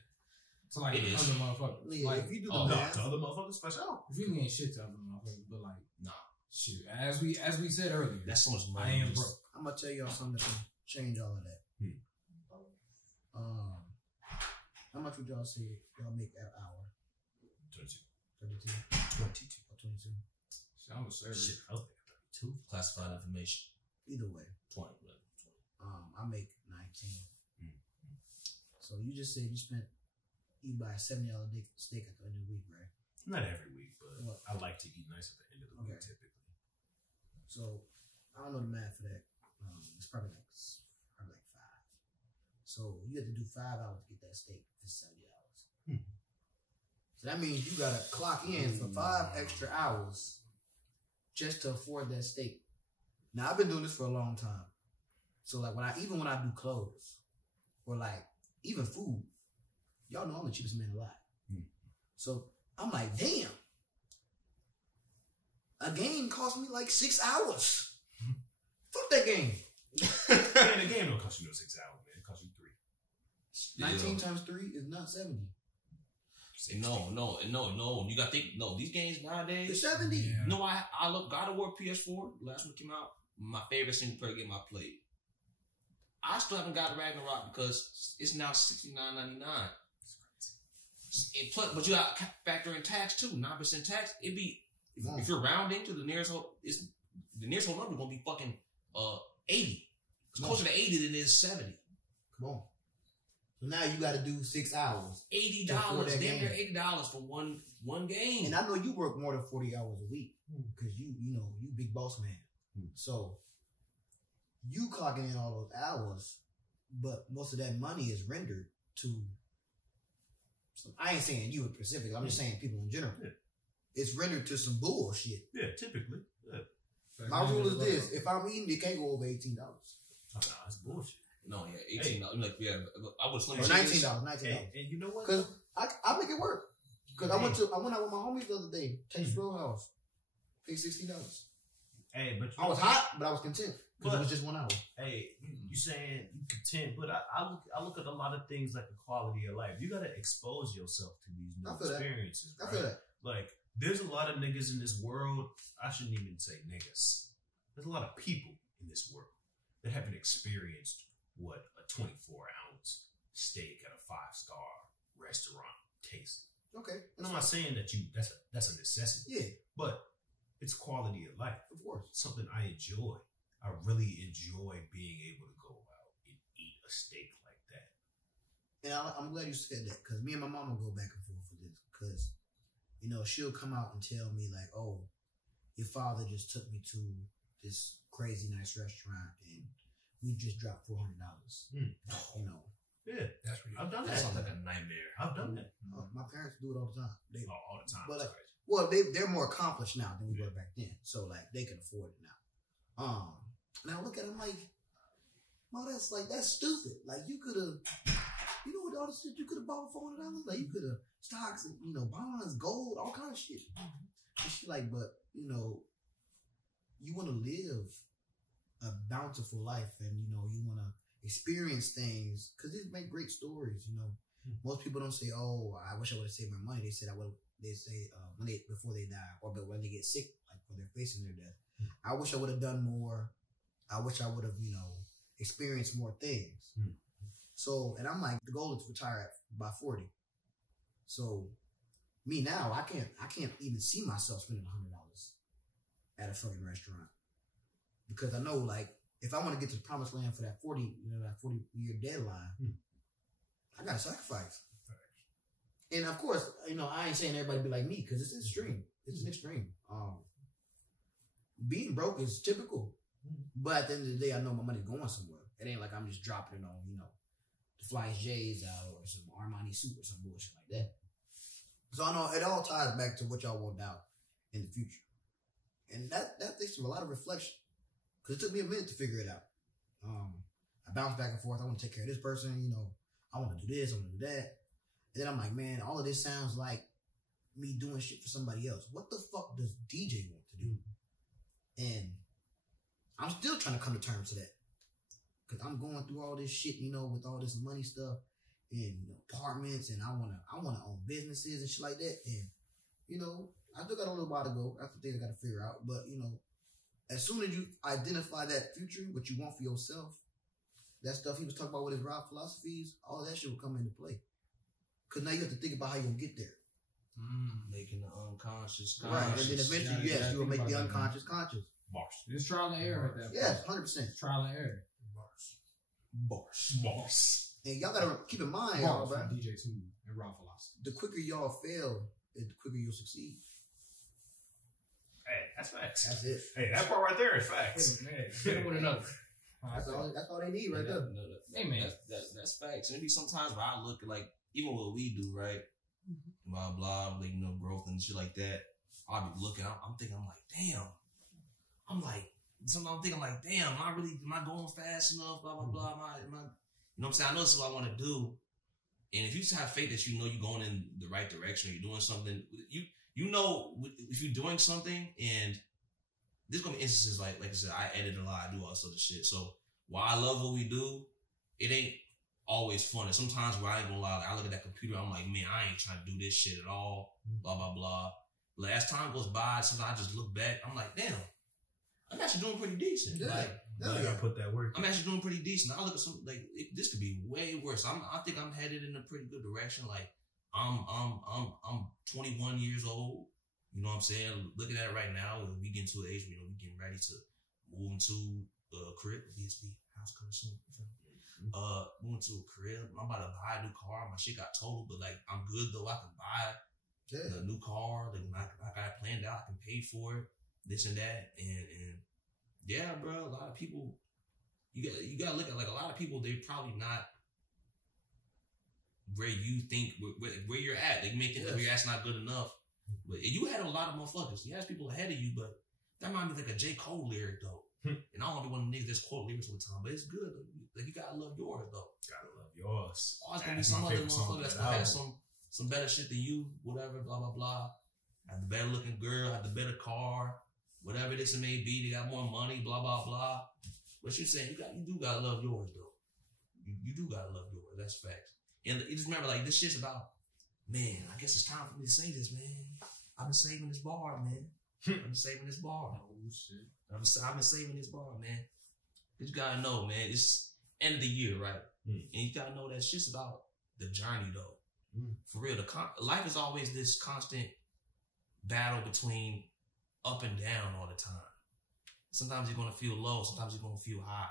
to like It is. other motherfuckers. Yeah, Like, if you do oh, the no, math, to other motherfuckers for sure. it really ain't shit to other motherfuckers. But like, Nah. shit. As we said earlier, That's so much I money. am broke. I'm gonna tell y'all something that can change all of that. How much would y'all say y'all make an hour? 22. 32 22. or 22? Shit, I'm a server. Shit, I was thinking 32. Classified information. Either way, 20. Really. 20. I make 19. Mm. So you just said you buy a $70 steak at the end of the week, right? Not every week, but What? I like to eat nice at the end of the week Okay. typically. So I don't know the math for that. It's probably like 5. So you have to do 5 hours to get that steak for $70. So that means you gotta clock in for 5 extra hours just to afford that steak. Now I've been doing this for a long time. So like when I do clothes or like even food, y'all know I'm the cheapest man alive. So I'm like, damn. A game cost me like 6 hours. Fuck that game. Man, the game don't cost you no 6 hours, man. It costs you 3. 19 times 3 is not 70. No. You got to think. No, these games nowadays. It's 70. Yeah. No, I look God of War PS4. Last one came out. My favorite single player game I played. I still haven't got Ragnarok because it's now $69.99. But you got to factor in tax too. 9% tax. It'd be if you're rounding to the nearest whole. The nearest whole number gonna be fucking 80. It's closer to 80 than it is 70. Come on. So now you got to do 6 hours. $80. that Damn game. near $80 for one game. And I know you work more than 40 hours a week because you big boss man. So you clocking in all those hours, but most of that money is rendered to. I ain't saying you in specific. I'm just saying people in general. Yeah. It's rendered to some bullshit. Yeah, typically. Yeah. My rule is this: if I'm eating, it can't go over $18 Oh, no, that's bullshit. No, yeah, $18. Like, yeah, I was or $19. $19. And you know what? Because I make it work. Because I went out with my homies the other day, Texas Roadhouse, paid $16. Hey, but I was hot, but I was content because it was just 1 hour. Hey, you saying you content, but I look at a lot of things like the quality of life. You got to expose yourself to these new I feel that. experiences. I right? feel that. Like, there's a lot of niggas in this world. I shouldn't even say niggas. There's a lot of people in this world that haven't experienced what a 24-ounce steak at a 5-star restaurant tastes. Okay. And I'm not saying that that's a necessity. Yeah, But it's quality of life. of course. It's something I enjoy. I really enjoy being able to go out and eat a steak like that. And I'm glad you said that because me and my mom will go back and forth with this because, she'll come out and tell me like, oh, your father just took me to this crazy nice restaurant and we just dropped $400. Yeah, That's pretty. I've done That that. sounds like a nightmare. I've done that My parents do it all the time. all the time. But, It's crazy. Well, they're more accomplished now than we were back then. So like they can afford it now. And I look at them like, that's stupid. Like you could have, what all the shit you could have bought for $400? Like you could have stocks, and, bonds, gold, all kind of shit. And she like, but you want to live a bountiful life, and you want to experience things because these make great stories. Most people don't say, "Oh, I wish I would have saved my money." They said, They say before they die, or when they get sick, like when they're facing their death. I wish I would have done more. I wish I would have, experienced more things. So, and I'm like, the goal is to retire at by 40. So me now, I can't even see myself spending $100 at a fucking restaurant because I know like if I want to get to the promised land for that 40-year deadline, I gotta sacrifice. And of course, I ain't saying everybody be like me because it's extreme. It's an extreme. Being broke is typical, but at the end of the day, I know my money's going somewhere. It ain't like I'm just dropping it on, the Flyers J's out or some Armani suit or some bullshit like that. So I know it all ties back to what y'all want out in the future. And that takes a lot of reflection. Because it took me a minute to figure it out. I bounce back and forth. I want to take care of this person, I want to do this, I want to do that. And then I'm like, man, all of this sounds like me doing shit for somebody else. What the fuck does DJ want to do? And I'm still trying to come to terms to that. Because I'm going through all this shit, with all this money stuff and apartments, and I wanna own businesses and shit like that. And, I still got a little while to go after things I got to figure out. But, as soon as you identify that future, what you want for yourself, that stuff he was talking about with his rock philosophies, all that shit will come into play. Because now you have to think about how you're going to get there. Making the unconscious conscious. Right, and then eventually, yes, you will make the unconscious conscious. Bars. It's trial and error at that point. Yes, 100%. Trial and error. Bars. And y'all got to keep in mind, Bars y'all, from bro, DJ Two and Rock Philosophy. the quicker y'all fail, the quicker you'll succeed. Hey, that's facts. That's it. Hey, that part right there is facts. Hit with another. That's all they need right there. Hey man, that's facts. And it be sometimes where I look at like even what we do, right? Blah blah, like growth and shit like that. I'll be looking. I'm thinking, I'm like, damn. Sometimes I'm thinking like, damn. Am I going fast enough? Blah blah blah. Am I? You know what I'm saying? I know this is what I want to do. And if you just have faith that you're going in the right direction, or you're doing something, if you're doing something, and there's gonna be instances like I said, I edit a lot, I do all this other shit. So while I love what we do, it ain't always fun. And sometimes where I ain't gonna lie, I look at that computer, I'm like, man, I ain't trying to do this shit at all. Blah blah blah. But as time goes by, sometimes I just look back, I'm like, damn, I'm actually doing pretty decent. Yeah. I gotta put that work. I'm actually doing pretty decent. I look at some this could be way worse. I think I'm headed in a pretty good direction. Like I'm 21 years old. You know what I'm saying? Looking at it right now, we getting to an age where we getting ready to move into a crib, BSB house coming soon. Moving to a crib. I'm about to buy a new car. My shit got totaled, but like I'm good though. I can buy a new car. Like I got it planned out. I can pay for it. This and that, and yeah, bro. A lot of people, you gotta look at like a lot of people. They're probably not where you think where you're at. They may think where you're at's not good enough. But you had a lot of motherfuckers. You had people ahead of you, but that might be like a J. Cole lyric though. And I don't want to be one of the niggas that's quote lyrics all the time, but it's good. Like you gotta love yours though. Gotta love yours. Always gonna be some other motherfucker that's gonna have some better shit than you. Whatever, blah blah blah. Have the better looking girl, have the better car. Whatever this may be, they got more money, blah, blah, blah. But you're saying you do gotta love yours, though. You do gotta love yours. That's facts. And you just remember, like, this shit's about, man, I guess it's time for me to say this, man. I've been saving this bar, man. I've been saving this bar. Oh, shit. I've been saving this bar, man. Because you gotta know, man, it's end of the year, right? And you gotta know that shit's about the journey, though. For real, life is always this constant battle between up and down all the time. Sometimes you're going to feel low. Sometimes you're going to feel high.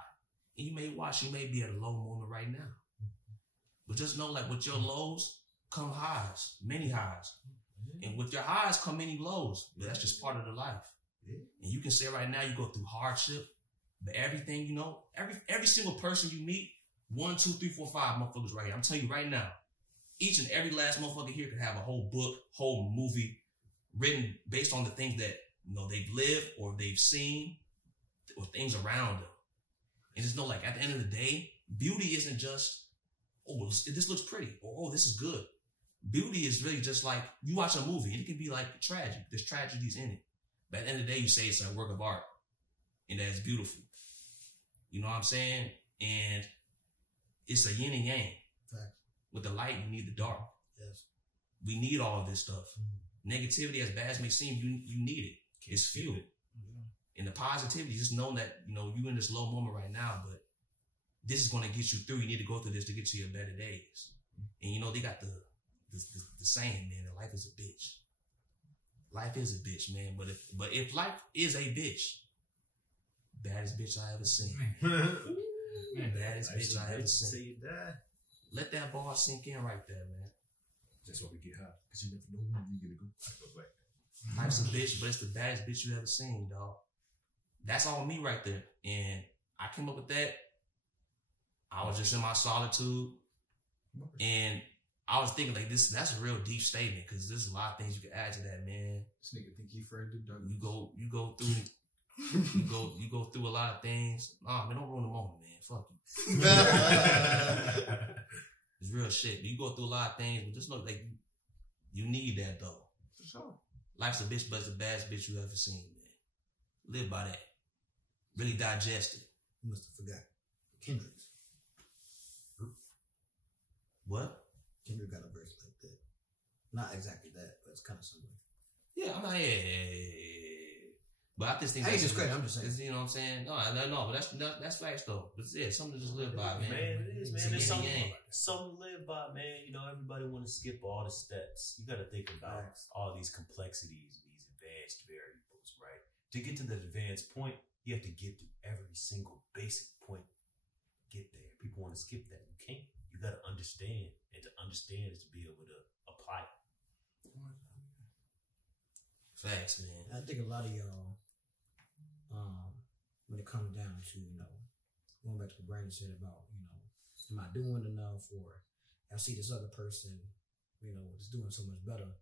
And you may be at a low moment right now. But just know, like, with your lows come highs, many highs. And with your highs come many lows. But that's just part of the life. And you can say right now you go through hardship, but everything, every single person you meet, 1, 2, 3, 4, 5 motherfuckers right here. I'm telling you right now, each and every last motherfucker here could have a whole book, whole movie written based on the things that they've lived or they've seen or things around them. And just know, like, at the end of the day, beauty isn't just, oh, this looks pretty, or oh, this is good. Beauty is really just like, you watch a movie and it can be like tragic. There's tragedies in it. But at the end of the day, you say it's a work of art and that's beautiful. You know what I'm saying? And it's a yin and yang. Facts. With the light, you need the dark. Yes. We need all of this stuff. Negativity, as bad as it may seem, you need it. It's fuel. And the positivity, just know that, you're in this low moment right now, but this is going to get you through. You need to go through this to get to your better days. And you know, they got the saying, man, that life is a bitch. Life is a bitch, man. But if life is a bitch, baddest bitch I ever seen. Baddest bitch I ever seen. Let that bar sink in right there, man. That's why we get high. Because you never know when you're going to go. Life's a bitch, but it's the baddest bitch you ever seen, dog. That's all me right there. And I came up with that. I was just in my solitude. And I was thinking, like, that's a real deep statement, because there's a lot of things you can add to that, man. This nigga think he Fred the Douglas. You go through a lot of things. Nah, man, don't ruin the moment, man. Fuck you. It's real shit. You go through a lot of things, but just look like you need that though. For sure. Life's a bitch, but it's the baddest bitch you ever seen, man. Live by that. Really digest it. You must have forgot. Kendrick's. What? Kendrick got a verse like that. Not exactly that, but it's kind of similar. Yeah, I'm like, but I just think I ain't that's just crazy. I'm just saying. You know what I'm saying? No, but that's facts though. But yeah, something to just live by, man. Man, it is, man. It's There's a something to live by, man. You know, everybody want to skip all the steps. You got to think about all these complexities, these advanced variables, right? To get to the advanced point, you have to get through every single basic point. Get there. People want to skip that. You can't. You got to understand, and to understand is to be able to apply it. Facts, man. I think a lot of y'all, when it comes down to, going back to what Brandon said about, am I doing enough, or I see this other person, is doing so much better.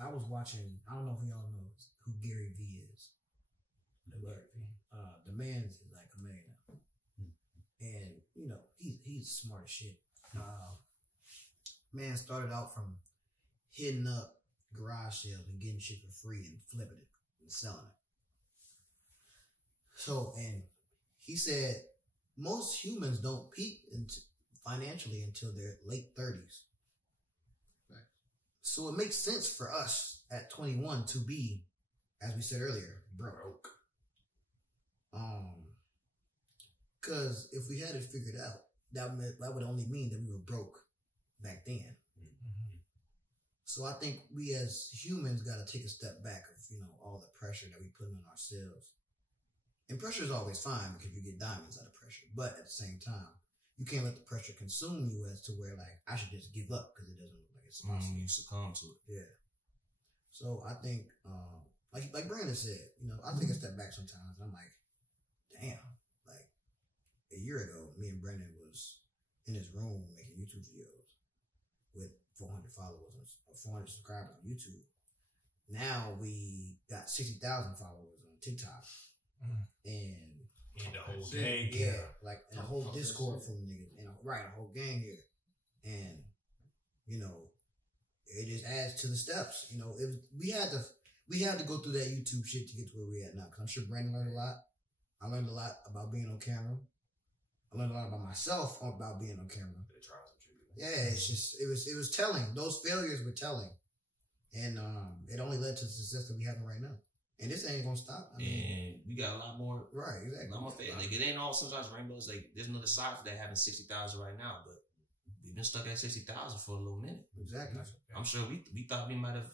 I was watching, I don't know if y'all know who Gary V is. But, the man's like a man now. And, he's smart as shit. Man started out from hitting up garage sales and getting shit for free and flipping it and selling it. So, and he said most humans don't peak financially until their late 30s. Right. So it makes sense for us at 21 to be, as we said earlier, broke. Because if we had it figured out, that would only mean that we were broke back then. Mm-hmm. So I think we as humans got to take a step back of, all the pressure that we put on ourselves. And pressure is always fine because you get diamonds out of pressure. But at the same time, you can't let the pressure consume you as to where, like, I should just give up because it doesn't look like it's possible. You succumb to it. Yeah. So I think, like Brandon said, I take a step back sometimes. And I'm like, damn. Like, a year ago, me and Brandon was in his room making YouTube videos with 400 followers or 400 subscribers on YouTube. Now we got 60,000 followers on TikTok. And the whole gang. Yeah, like a whole Discord full of niggas. And a whole gang here. And, it just adds to the steps. We had to go through that YouTube shit to get to where we're at now. Cause I'm sure Brandon learned a lot. I learned a lot about being on camera. I learned a lot about myself about being on camera. Yeah, it's just, it was telling. Those failures were telling. And it only led to the success that we have right now. And this ain't gonna stop. And we got a lot more. Right, exactly. A lot more failures. Like, it ain't all sunshine rainbows. Like, there's another side for that having 60,000 right now, but we've been stuck at 60,000 for a little minute. Exactly. I'm sure we thought we might have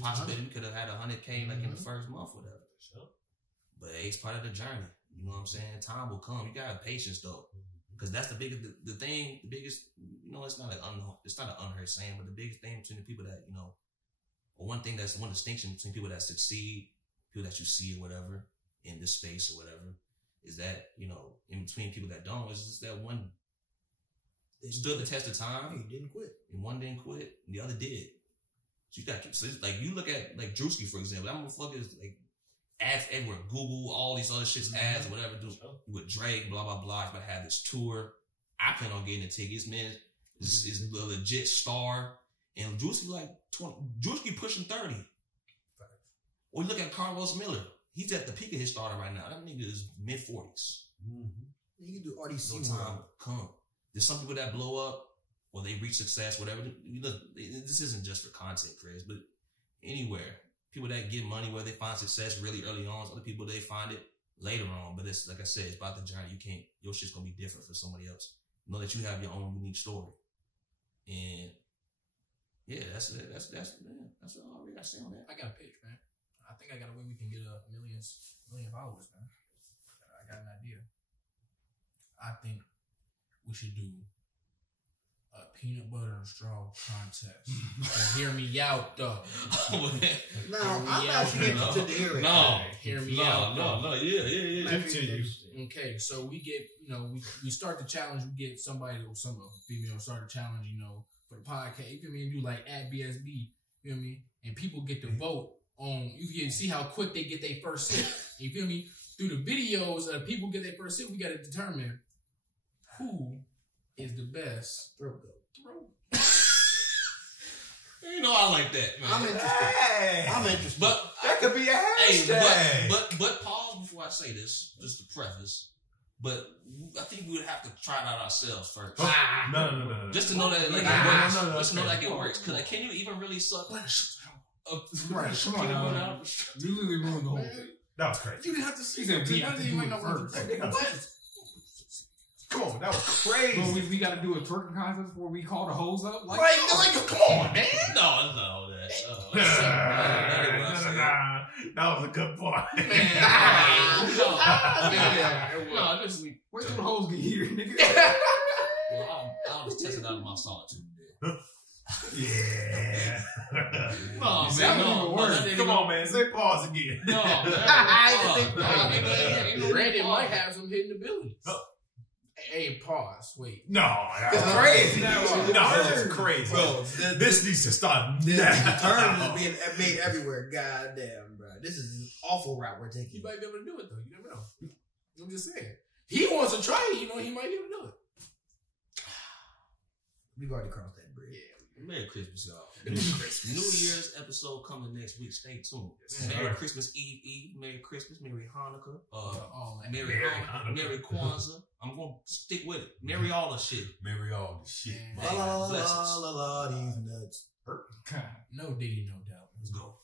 possibly we could have had 100K like in the first month or whatever. Sure. But it's part of the journey. You know what I'm saying? Time will come. You gotta have patience though. Because that's the biggest, the biggest, it's not an unheard saying, but the biggest thing between the people that, or one distinction between people that succeed, people that you see or whatever, in this space or whatever, is that, in between people that don't, is just that one stood the test of time. He didn't quit. And one didn't quit, and the other did. So you got to keep, like, you look at, like, Drewski, for example, that motherfucker is, like, ads everywhere, Google, all these other shit's ads or whatever, with Drake, blah, blah, blah. He's about to have this tour. I plan on getting the tickets, man. Is a legit star. And Drewski like 20, Drewski pushing 30. Or you look at Carlos Miller. He's at the peak of his starter right now. That nigga is mid-40s. You can do RDC. No time come. There's some people that blow up or they reach success, whatever. This isn't just for content, Chris, but anywhere. People that get money where they find success really early on. Other people, they find it later on. But it's, like I said, it's about the journey. Your shit's going to be different for somebody else. Know that you have your own unique story. And yeah, that's it. That's all we got to say on that. I got a pitch, man. I think I got a way we can get a million followers, man. I got an idea. I think we should do a peanut butter and straw contest. Hear me out, though. No, I'm actually interested to hear it. No, hear me out. No, yeah. Continue. Okay, so we get, we start the challenge. We get somebody or some female start a challenge, for the podcast. You feel me? And do like @BSB. You feel me? And people get to vote on. You can see how quick they get their first sip. You feel me? Through the videos, people get their first sip. We got to determine who is the best throw. I like that, man. I'm interested. Hey. I'm interested. But that could be a hashtag. But pause before I say this, just to preface. But I think we would have to try it out ourselves first. No. Just to know that it works. Just to know that it works. Because can you even really suck? Right, come on now. You literally ruined the whole thing. That was crazy. You didn't have to see that. We have to do it first. Come on, that was crazy. Well, we got to do a twerking contest where we call the hoes up. Like, come on, man. No. That was a good part. No, just wait till the hoes get here, nigga. Well, I'll just test it out of my solitude. Yeah. No, You man. Come on, man. Say pause again. No. Randy might have some hidden abilities. Hey, pause. Wait. No, that's crazy. That's just crazy. Bro, this needs to stop the now. term is being made everywhere. Goddamn, bro. This is an awful route we're taking. He might be able to do it, though. You never know. I'm just saying. He wants to try it. He might be able to do it. We've already crossed that bridge. Yeah. Merry Christmas, y'all. New Year's episode coming next week. Stay tuned. Merry Christmas Eve. Merry Christmas. Merry Hanukkah. Merry Hanukkah. Merry Kwanzaa. I'm going to stick with it. Merry all the shit. Marry all the shit. La la la la la la these nuts. No Diddy, no doubt. Let's go.